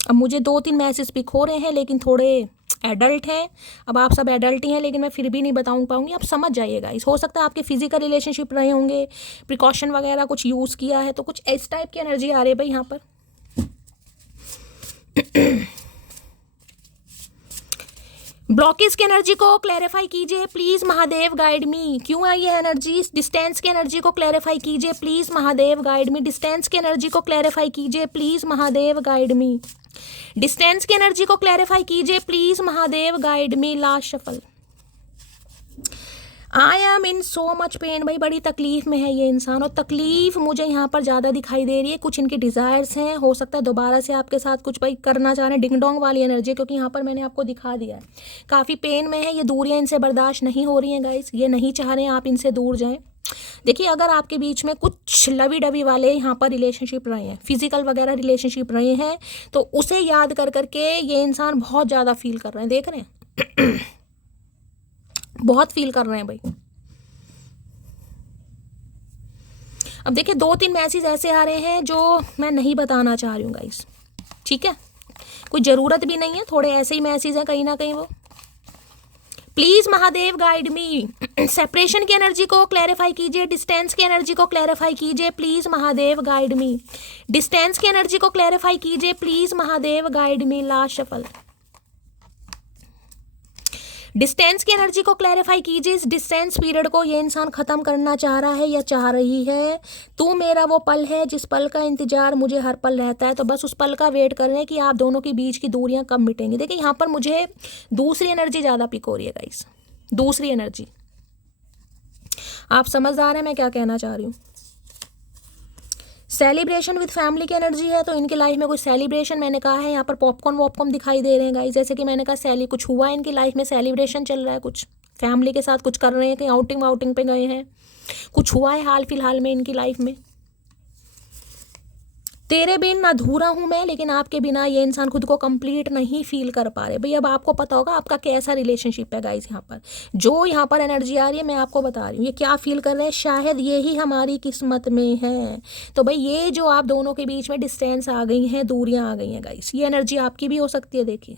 अब मुझे 2-3 मैसेज पिक हो रहे हैं लेकिन थोड़े एडल्ट हैं, अब आप सब एडल्ट ही हैं लेकिन मैं फिर भी नहीं बता पाऊंगी, आप समझ जाइएगा। इस हो सकता है आपके फिजिकल रिलेशनशिप रहे होंगे, प्रिकॉशन वगैरह कुछ यूज़ किया है, तो कुछ इस टाइप की एनर्जी आ रही है भाई यहाँ पर। ब्लॉकेज की एनर्जी को क्लैरिफाई कीजिए प्लीज महादेव गाइड मी। क्यों आई है एनर्जी? डिस्टेंस की एनर्जी को क्लैरिफाई कीजिए please Mahadev guide me. Distance की एनर्जी को क्लैरिफाई कीजिए please Mahadev guide me. Distance की एनर्जी को क्लैरिफाई कीजिए please Mahadev guide me. Last shuffle. I am in so much pain. भाई बड़ी तकलीफ में है ये इंसान, और तकलीफ मुझे यहाँ पर ज़्यादा दिखाई दे रही है। कुछ इनके डिज़ायर्स हैं, हो सकता है दोबारा से आपके साथ कुछ भाई करना चाह रहे हैं। डिंग डोंग वाली एनर्जी, क्योंकि यहाँ पर मैंने आपको दिखा दिया है काफ़ी पेन में है ये। दूरियाँ इनसे बर्दाश्त नहीं हो रही हैं गाइस, ये नहीं चाह रहे हैं आप इनसे दूर जाएं। देखिए अगर आपके बीच में कुछ लवी डवी वाले यहाँ पर रिलेशनशिप रहे हैं, फिजिकल वगैरह रिलेशनशिप रहे हैं, तो उसे याद कर करके ये इंसान बहुत ज़्यादा फील कर रहे हैं। देख रहे हैं बहुत फील कर रहे हैं भाई। अब देखिए 2-3 मैसेज ऐसे आ रहे हैं जो मैं नहीं बताना चाह रही हूँ गाइस, ठीक है, कोई ज़रूरत भी नहीं है, थोड़े ऐसे ही मैसेज हैं कहीं ना कहीं वो। Please Mahadev guide me. Separation की एनर्जी को क्लैरिफाई कीजिए, डिस्टेंस की एनर्जी को क्लैरिफाई कीजिए please Mahadev guide me. Distance की एनर्जी को क्लैरिफाई कीजिए please Mahadev guide me. Last shuffle. Distance की एनर्जी को क्लैरिफाई कीजिए। इस डिस्टेंस पीरियड को ये इंसान ख़त्म करना चाह रहा है या चाह रही है। तू मेरा वो पल है जिस पल का इंतजार मुझे हर पल रहता है, तो बस उस पल का वेट कर रहे हैं कि आप दोनों के बीच की दूरियां कब मिटेंगी। देखिए यहाँ पर मुझे दूसरी एनर्जी ज़्यादा पिक हो रही है गाइस, दूसरी एनर्जी। आप समझदार हैं मैं क्या कहना चाह रही हूँ। सेलिब्रेशन विद फैमिली की एनर्जी है, तो इनकी लाइफ में कोई सेलिब्रेशन, मैंने कहा है यहाँ पर पॉपकॉर्न वॉपकॉर्न दिखाई दे रहे हैं गाइस। जैसे कि मैंने कहा कुछ हुआ है इनकी लाइफ में, सेलिब्रेशन चल रहा है, कुछ फैमिली के साथ कुछ कर रहे हैं, कहीं आउटिंग वाउटिंग पे गए हैं, कुछ हुआ है हाल फिलहाल में इनकी लाइफ में। तेरे बिन अधूरा हूँ मैं, लेकिन आपके बिना ये इंसान खुद को कंप्लीट नहीं फील कर पा रहे। भाई अब आपको पता होगा आपका कैसा रिलेशनशिप है गाइस। यहाँ पर जो यहाँ पर एनर्जी आ रही है मैं आपको बता रही हूँ, ये क्या फील कर रहे हैं, शायद ये ही हमारी किस्मत में है। तो भाई ये जो आप दोनों के बीच में डिस्टेंस आ गई हैं, दूरियाँ आ गई हैं गाइस, ये एनर्जी आपकी भी हो सकती है। देखिए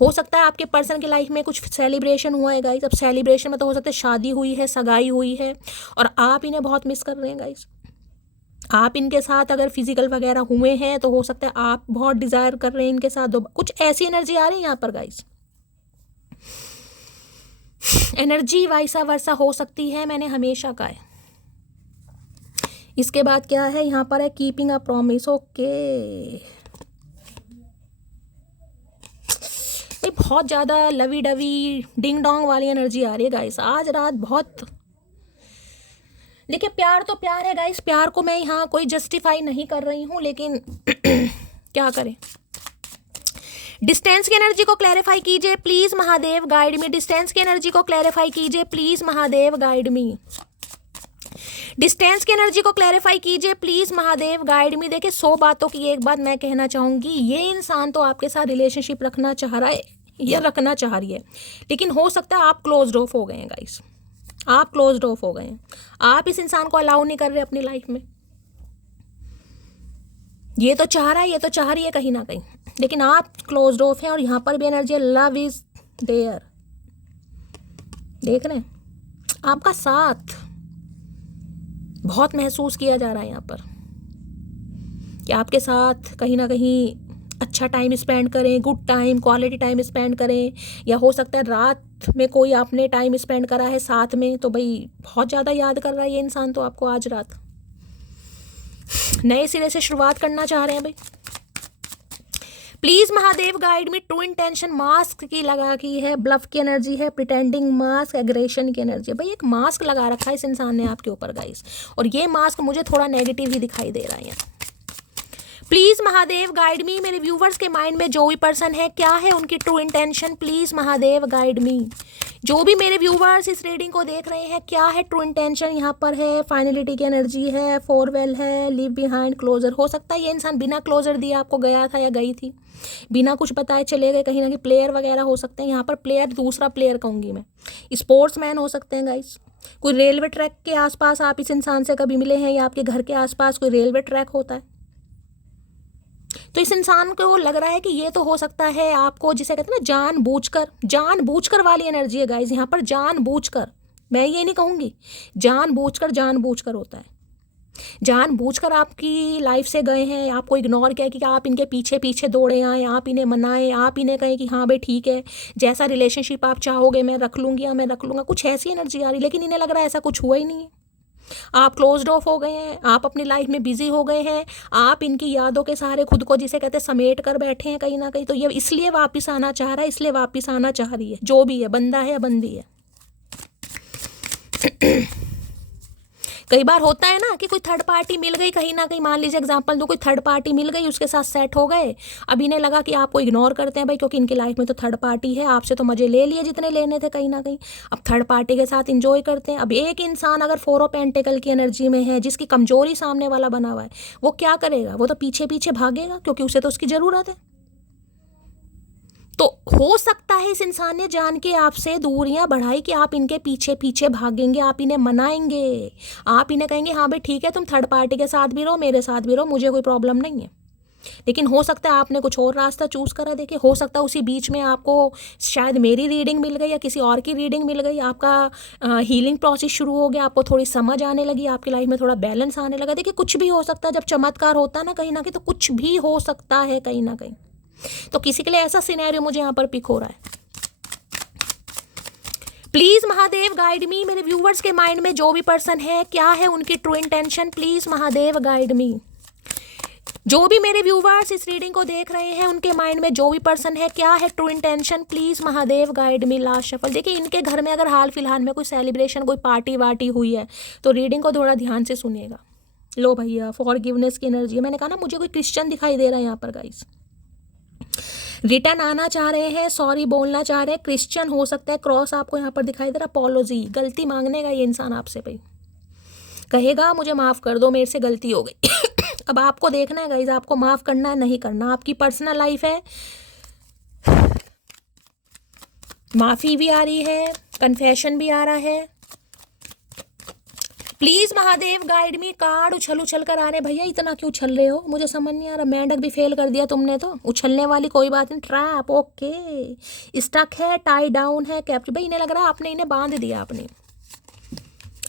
हो सकता है आपके पर्सन की लाइफ में कुछ सेलिब्रेशन हुआ है गाइस। अब सेलिब्रेशन में तो हो सकता है शादी हुई है, सगाई हुई है, और आप इन्हें बहुत मिस कर रहे हैं गाइस। आप इनके साथ अगर फिजिकल वगैरह हुए हैं तो हो सकता है आप बहुत डिजायर कर रहे हैं इनके साथ। कुछ ऐसी एनर्जी आ रही है यहाँ पर गाइस। एनर्जी वाइसा वर्सा हो सकती है, मैंने हमेशा कहा है। इसके बाद क्या है यहाँ पर है कीपिंग अ प्रॉमिस। ओके बहुत ज़्यादा लवी डवी डिंग डोंग वाली एनर्जी आ रही है गाइस आज रात बहुत। देखिए प्यार तो प्यार है गाइस, प्यार को मैं यहाँ कोई जस्टिफाई नहीं कर रही हूँ, लेकिन क्या करें। डिस्टेंस की एनर्जी को क्लैरिफाई कीजिए please Mahadev guide me. Distance की एनर्जी को क्लैरिफाई कीजिए please Mahadev guide me. Distance की एनर्जी को क्लैरिफाई कीजिए प्लीज महादेव गाइड मी। देखिए 100 बातों की एक बात मैं कहना चाहूँगी, ये इंसान तो आपके साथ रिलेशनशिप रखना चाह रहा है या रखना चाह रही है, लेकिन हो सकता है आप क्लोज्ड ऑफ हो गए हैं गाइस, आप क्लोज्ड ऑफ हो गए हैं। आप इस इंसान को अलाउ नहीं कर रहे अपनी लाइफ में। ये तो चाह रहा है, ये तो चाह रही है कहीं ना कहीं, लेकिन आप क्लोज्ड ऑफ हैं। और यहाँ पर भी एनर्जी लव इज देयर, देख रहे हैं आपका साथ बहुत महसूस किया जा रहा है यहाँ पर, कि आपके साथ कहीं ना कहीं अच्छा टाइम स्पेंड करें, good time, quality time spend करें, या हो सकता है रात में कोई आपने टाइम स्पेंड करा है साथ में, तो भाई बहुत ज़्यादा याद कर रहा है ये इंसान तो आपको आज रात। नए सिरे से शुरुआत करना चाह रहे हैं भाई। प्लीज महादेव गाइड में। ट्रू इंटेंशन मास्क की लगा की है, ब्लफ की एनर्जी है, प्रिटेंडिंग मास्क, एग्रेशन की एनर्जी है। भाई एक मास्क लगा रखा है इस इंसान ने आपके ऊपर गाइस, और ये मास्क मुझे थोड़ा नेगेटिव ही दिखाई दे रहा है। प्लीज महादेव गाइड मी, मेरे व्यूवर्स के माइंड में जो भी पर्सन है क्या है उनकी true intention, please Mahadev guide मी। जो भी मेरे व्यूवर्स इस रीडिंग को देख रहे हैं क्या है ट्रू इंटेंशन। यहाँ पर है फाइनलिटी की एनर्जी है, फोरवेल है, लीव बिहाइंड, क्लोजर। हो सकता है ये इंसान बिना क्लोजर दिए आपको गया था या गई थी, बिना कुछ बताए चले गए, कहीं ना कहीं प्लेयर वगैरह हो सकते हैं। यहाँ पर प्लेयर दूसरा प्लेयर कहूँगी मैं, स्पोर्ट्स मैन हो सकते हैं गाइस। कोई रेलवे ट्रैक के आसपास आप इस इंसान से कभी मिले हैं या आपके घर के आसपास कोई रेलवे ट्रैक होता है तो इस इंसान को लग रहा है कि ये तो हो सकता है आपको, जिसे कहते हैं ना जानबूझकर वाली एनर्जी है गाइस। यहाँ पर जानबूझकर, मैं ये नहीं कहूँगी जानबूझकर होता है। जानबूझकर आपकी लाइफ से गए हैं, आपको इग्नोर किया कि आप इनके पीछे पीछे दौड़े आए, आप इन्हें मनाएं, आप इन्हें कहें कि हाँ भाई ठीक है, जैसा रिलेशनशिप आप चाहोगे मैं रख लूँगी या मैं रख लूँगा, कुछ ऐसी एनर्जी आ रही। लेकिन इन्हें लग रहा है ऐसा कुछ हुआ ही नहीं है। आप क्लोज्ड ऑफ हो गए हैं, आप अपनी लाइफ में बिजी हो गए हैं, आप इनकी यादों के सहारे खुद को, जिसे कहते हैं, समेट कर बैठे हैं कहीं ना कहीं। तो ये इसलिए वापस आना चाह रहा है, इसलिए वापस आना चाह रही है, जो भी है, बंदा है या बंदी है। कई बार होता है ना कि कोई थर्ड पार्टी मिल गई कहीं ना कहीं, मान लीजिए एग्जांपल दो, कोई थर्ड पार्टी मिल गई, उसके साथ सेट हो गए। अब इन्हें लगा कि आपको इग्नोर करते हैं भाई, क्योंकि इनकी लाइफ में तो थर्ड पार्टी है, आपसे तो मजे ले लिए जितने लेने थे कहीं ना कहीं। अब थर्ड पार्टी के साथ इंजॉय करते हैं। अब एक इंसान अगर 4 ऑफ पेंटिकल की एनर्जी में है, जिसकी कमजोरी सामने वाला बना हुआ है, वो क्या करेगा? वो तो पीछे पीछे भागेगा, क्योंकि उसे तो उसकी जरूरत है। तो हो सकता है इस इंसान ने जान के आपसे दूरियां बढ़ाई कि आप इनके पीछे पीछे भागेंगे, आप इन्हें मनाएंगे, आप इन्हें कहेंगे हाँ भाई ठीक है, तुम थर्ड पार्टी के साथ भी रहो, मेरे साथ भी रहो, मुझे कोई प्रॉब्लम नहीं है। लेकिन हो सकता है आपने कुछ और रास्ता चूज करा। देखिए, हो सकता है उसी बीच में आपको शायद मेरी रीडिंग मिल गई या किसी और की रीडिंग मिल गई, आपका हीलिंग प्रोसेस शुरू हो गया, आपको थोड़ी समझ आने लगी, आपकी लाइफ में थोड़ा बैलेंस आने लगा। देखिए, कुछ भी हो सकता है, जब चमत्कार होता है ना कहीं ना कहीं, तो कुछ भी हो सकता है कहीं ना कहीं। तो किसी के लिए ऐसा सिनेरियो मुझे यहाँ पर पिक हो रहा है। प्लीज महादेव गाइड मी, मेरे व्यूवर्स के माइंड में जो भी पर्सन है क्या है उनकी true intention, please Mahadev guide मी। जो भी मेरे व्यूवर्स इस रीडिंग को देख रहे हैं उनके माइंड में जो भी पर्सन है क्या है true intention, please Mahadev guide me. Last shuffle. देखिए, इनके घर में अगर हाल फिलहाल में कोई सेलिब्रेशन, कोई पार्टी वार्टी हुई है तो रीडिंग को थोड़ा ध्यान से सुनिएगा। लो भैया, फॉरगिवनेस की एनर्जी है। मैंने कहा ना, मुझे कोई क्रिश्चियन दिखाई दे रहा है यहाँ पर गाइस। रिटर्न आना चाह रहे हैं, सॉरी बोलना चाह रहे हैं, क्रिश्चियन हो सकता है, क्रॉस आपको यहाँ पर दिखाई दे रहा, अपॉलॉजी, गलती मांगने का ये इंसान आपसे भाई कहेगा मुझे माफ़ कर दो, मेरे से गलती हो गई। अब आपको देखना है गाइज, आपको माफ़ करना है नहीं करना, आपकी पर्सनल लाइफ है। माफ़ी भी आ रही है, कन्फेशन भी आ रहा है। Please Mahadev guide me. Card उछल कर आ रहे हैं। भैया इतना क्यों उछल रहे हो, मुझे समझ नहीं आ रहा। मेंढक भी फेल कर दिया तुमने तो, उछलने वाली कोई बात नहीं। ट्रैप, ओके, स्टक है, टाई डाउन है, कैप्चर। भाई इन्हें लग रहा है आपने इन्हें बांध दिया,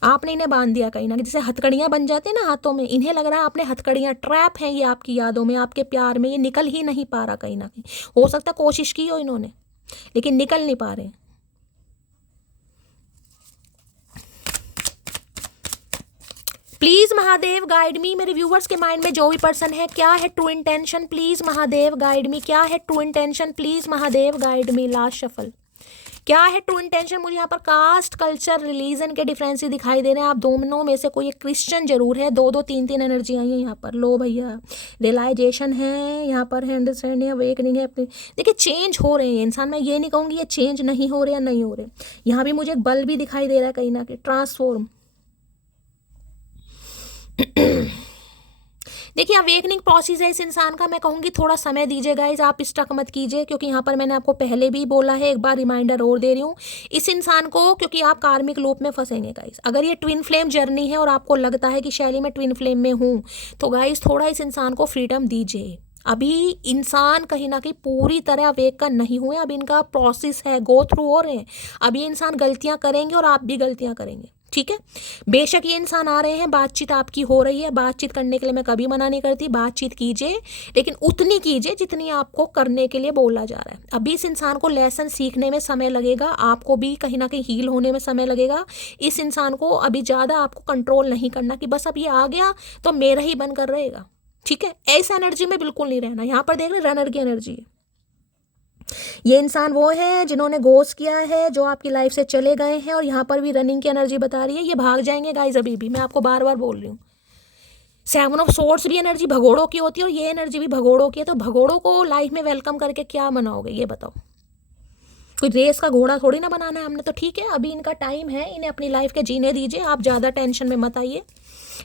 आपने इन्हें बांध दिया कहीं ना कहीं, जैसे हथकड़ियां बन जाते हैं ना हाथों में, इन्हें लग रहा है आपने हथकड़ियां, ट्रैप हैं ये आपकी यादों में, आपके प्यार में, ये निकल ही नहीं पा रहा कहीं ना कहीं। हो सकता है कोशिश की हो इन्होंने, लेकिन निकल नहीं पा रहे। प्लीज महादेव गाइड मी, मेरे व्यूवर्स के माइंड में जो भी पर्सन है क्या है true intention, please Mahadev guide me. क्या है true intention, please Mahadev guide me. Last shuffle. क्या है ट्रू इंटेंशन? मुझे यहाँ पर कास्ट, कल्चर, रिलीजन के डिफरेंस दिखाई दे रहे हैं। आप दोनों में से कोई एक क्रिश्चियन जरूर है। 2-2 3-3 एनर्जी आई है यहाँ पर। लो भैया, रियलाइजेशन है यहाँ पर, है अंडरस्टैंडिंग, अवेकनिंग है अपनी। देखिए, चेंज हो रहे हैं इंसान, मैं ये नहीं कहूँगी ये चेंज नहीं हो रहे या नहीं हो रहे। यहाँ भी मुझे एक बल भी दिखाई दे रहा है कहीं ना कहीं, ट्रांसफॉर्म। देखिए, अवेकनिंग प्रोसेस है इस इंसान का, मैं कहूँगी थोड़ा समय दीजिए गाइज, आप स्टक मत कीजिए, क्योंकि यहाँ पर मैंने आपको पहले भी बोला है, एक बार रिमाइंडर और दे रही हूँ इस इंसान को, क्योंकि आप कार्मिक लूप में फंसेंगे गाइज। अगर ये ट्विन फ्लेम जर्नी है और आपको लगता है कि शैली मैं ट्विन फ्लेम में हूँ, तो गाइज थोड़ा इस इंसान को फ्रीडम दीजिए। अभी इंसान कहीं ना कहीं पूरी तरह अवेकन नहीं हुए, अब इनका प्रोसेस है, गो थ्रू हो रहे हैं। अब ये इंसान गलतियाँ करेंगे और आप भी गलतियाँ करेंगे, ठीक है। बेशक ये इंसान आ रहे हैं, बातचीत आपकी हो रही है, बातचीत करने के लिए मैं कभी मना नहीं करती, बातचीत कीजिए, लेकिन उतनी कीजिए जितनी आपको करने के लिए बोला जा रहा है। अभी इस इंसान को लेसन सीखने में समय लगेगा, आपको भी कहीं ना कहीं हील होने में समय लगेगा। इस इंसान को अभी ज़्यादा आपको कंट्रोल नहीं करना कि बस अब ये आ गया तो मेरा ही बनकर रहेगा, ठीक है। ऐसा एनर्जी में बिल्कुल नहीं रहना। यहाँ पर देख रहे रनर की एनर्जी है। ये इंसान वो है जिन्होंने गोस किया है, जो आपकी लाइफ से चले गए हैं, और यहाँ पर भी रनिंग की एनर्जी बता रही है, ये भाग जाएंगे गाइज। अभी भी मैं आपको बार बार बोल रही हूँ, सेवन ऑफ सोर्ड्स भी एनर्जी भगोड़ों की होती है और ये एनर्जी भी भगोड़ों की है। तो भगोड़ों को लाइफ में वेलकम करके क्या बनाओगे ये बताओ। कोई रेस का घोड़ा थोड़ी ना बनाना है हमने। तो ठीक है, अभी इनका टाइम है, इन्हें अपनी लाइफ के जीने दीजिए, आप ज़्यादा टेंशन में मत आइए।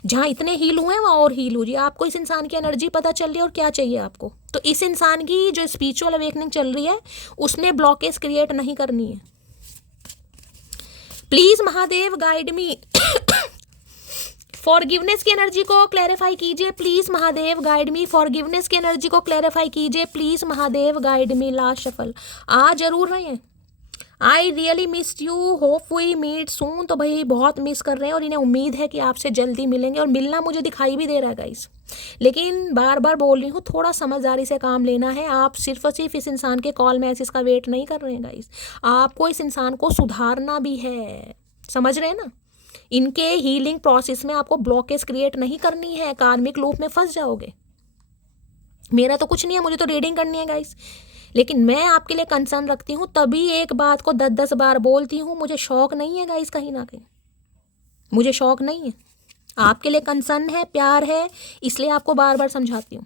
जहाँ इतने हील हुए हैं वहाँ और हील हो जाइए। आपको इस इंसान की एनर्जी पता चल रही है और क्या चाहिए आपको। तो इस इंसान की जो स्पिरिचुअल अवेकनिंग चल रही है उसने ब्लॉकेज क्रिएट नहीं करनी है। Please Mahadev guide me. Forgiveness की एनर्जी को क्लैरिफाई कीजिए please Mahadev guide me. Forgiveness की एनर्जी को क्लैरिफाई कीजिए please Mahadev guide me. Last shuffle आ जरूर रहे हैं। I really missed you, hope we meet soon. तो भाई बहुत मिस कर रहे हैं और इन्हें उम्मीद है कि आपसे जल्दी मिलेंगे और मिलना मुझे दिखाई भी दे रहा है गाइस। लेकिन बार बार बोल रही हूँ, थोड़ा समझदारी से काम लेना है। आप सिर्फ और सिर्फ इस इंसान के कॉल मैसेज का वेट नहीं कर रहे हैं गाइस, आपको इस इंसान को सुधारना भी है। समझ रहे हैं ना। इनके हीलिंग प्रोसेस में आपको ब्लॉकेज क्रिएट नहीं करनी है, कार्मिक लूप में फंस जाओगे। मेरा तो कुछ नहीं है, मुझे तो रीडिंग करनी है गाइस, लेकिन मैं आपके लिए कंसर्न रखती हूँ, तभी एक बात को 10-10 बार बोलती हूँ। मुझे शौक नहीं है गाइस, कहीं ना कहीं मुझे शौक नहीं है। आपके लिए कंसर्न है, प्यार है, इसलिए आपको बार बार समझाती हूँ।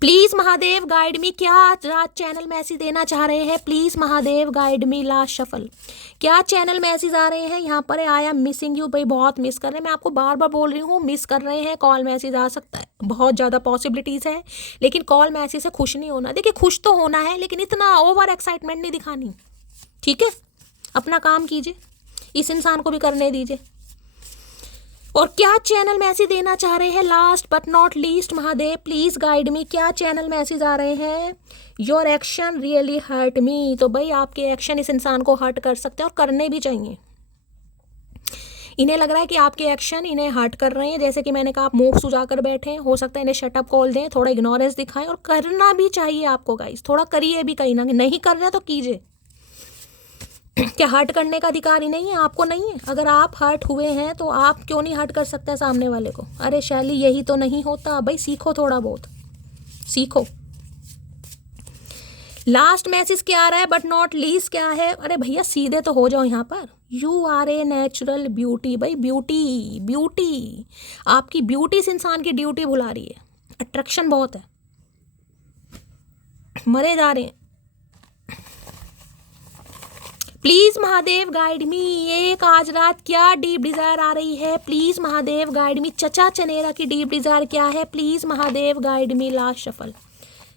Please Mahadev guide me. क्या रात चैनल मैसेज देना चाह रहे हैं please Mahadev guide me. Last shuffle क्या चैनल मैसेज आ रहे हैं यहाँ पर। I am missing you. भाई बहुत मिस कर रहे हैं, मैं आपको बार बार बोल रही हूँ मिस कर रहे हैं। कॉल मैसेज आ सकता है, बहुत ज़्यादा पॉसिबिलिटीज़ है, लेकिन कॉल मैसेज से खुश नहीं होना। देखिए खुश तो होना है, लेकिन इतना ओवर एक्साइटमेंट नहीं दिखानी, ठीक है। अपना काम कीजिए, इस इंसान को भी करने दीजिए। और क्या चैनल मैसेज देना चाह रहे हैं last but not least Mahadev please guide me. क्या चैनल मैसेज आ रहे हैं। Your action really hurt me. तो भाई आपके एक्शन इस इंसान को हर्ट कर सकते हैं और करने भी चाहिए। इन्हें लग रहा है कि आपके एक्शन इन्हें हर्ट कर रहे हैं। जैसे कि मैंने कहा, आप मुंह सुजा कर बैठे हैं, हो सकता है इन्हें शटअप कॉल दें, थोड़ा इग्नोरेंस दिखाएं, और करना भी चाहिए आपको गाइस। थोड़ा करिए भी, कहीं ना कहीं नहीं कर रहे तो कीजिए। क्या हर्ट करने का अधिकार ही नहीं है आपको? नहीं है। अगर आप हर्ट हुए हैं तो आप क्यों नहीं हर्ट कर सकते सामने वाले को। अरे शैली यही तो नहीं होता भाई, सीखो, थोड़ा बहुत सीखो। लास्ट मैसेज क्या आ रहा है बट नॉट लीस्ट क्या है। अरे भैया सीधे तो हो जाओ यहाँ पर। You are a natural beauty. भाई ब्यूटी, ब्यूटी, आपकी ब्यूटी इस इंसान की ड्यूटी भुला रही है। अट्रैक्शन बहुत है, मरे जा रहे हैं। प्लीज महादेव गाइड मी। एक आज रात क्या डीप डिजायर आ रही है प्लीज महादेव गाइड मी। चचा चनेरा की डीप डिजायर क्या है please Mahadev guide me. Last shuffle.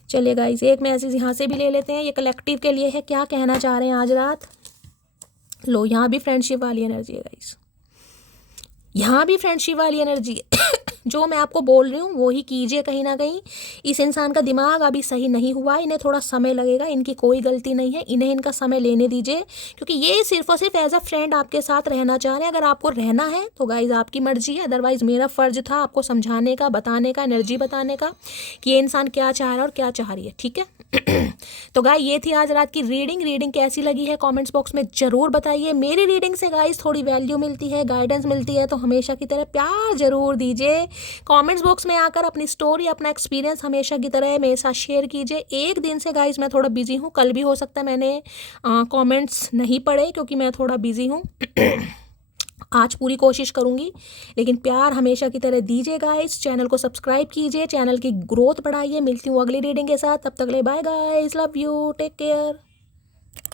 चलिए गाइस, एक मैसेज यहाँ से भी ले लेते हैं, ये कलेक्टिव के लिए है। क्या कहना चाह रहे हैं आज रात। लो, यहाँ भी फ्रेंडशिप वाली एनर्जी है गाइस, यहाँ भी फ्रेंडशिप वाली एनर्जी है। जो मैं आपको बोल रही हूँ वो ही कीजिए। कहीं ना कहीं इस इंसान का दिमाग अभी सही नहीं हुआ, इन्हें थोड़ा समय लगेगा। इनकी कोई गलती नहीं है, इन्हें इनका समय लेने दीजिए, क्योंकि ये सिर्फ और सिर्फ एज अ फ्रेंड आपके साथ रहना चाह रहे हैं। अगर आपको रहना है तो गाइज आपकी मर्जी है, अदरवाइज मेरा फर्ज था आपको समझाने का, बताने का, एनर्जी बताने का कि ये इंसान क्या चाह रहा है और क्या चाह रही है, ठीक है। तो गाइस ये थी आज रात की रीडिंग कैसी लगी है कमेंट्स बॉक्स में ज़रूर बताइए। मेरी रीडिंग से गाइस थोड़ी वैल्यू मिलती है, गाइडेंस मिलती है, तो हमेशा की तरह प्यार ज़रूर दीजिए। कमेंट्स बॉक्स में आकर अपनी स्टोरी, अपना एक्सपीरियंस हमेशा की तरह मेरे साथ शेयर कीजिए। एक दिन से गाइस मैं थोड़ा बिजी हूँ, कल भी हो सकता है मैंने कमेंट्स नहीं पढ़े क्योंकि मैं थोड़ा बिजी हूँ। आज पूरी कोशिश करूंगी, लेकिन प्यार हमेशा की तरह दीजिए गाइस। चैनल को सब्सक्राइब कीजिए, चैनल की ग्रोथ बढ़ाइए। मिलती हूँ अगली रीडिंग के साथ, तब तक ले bye guys, love you, take care.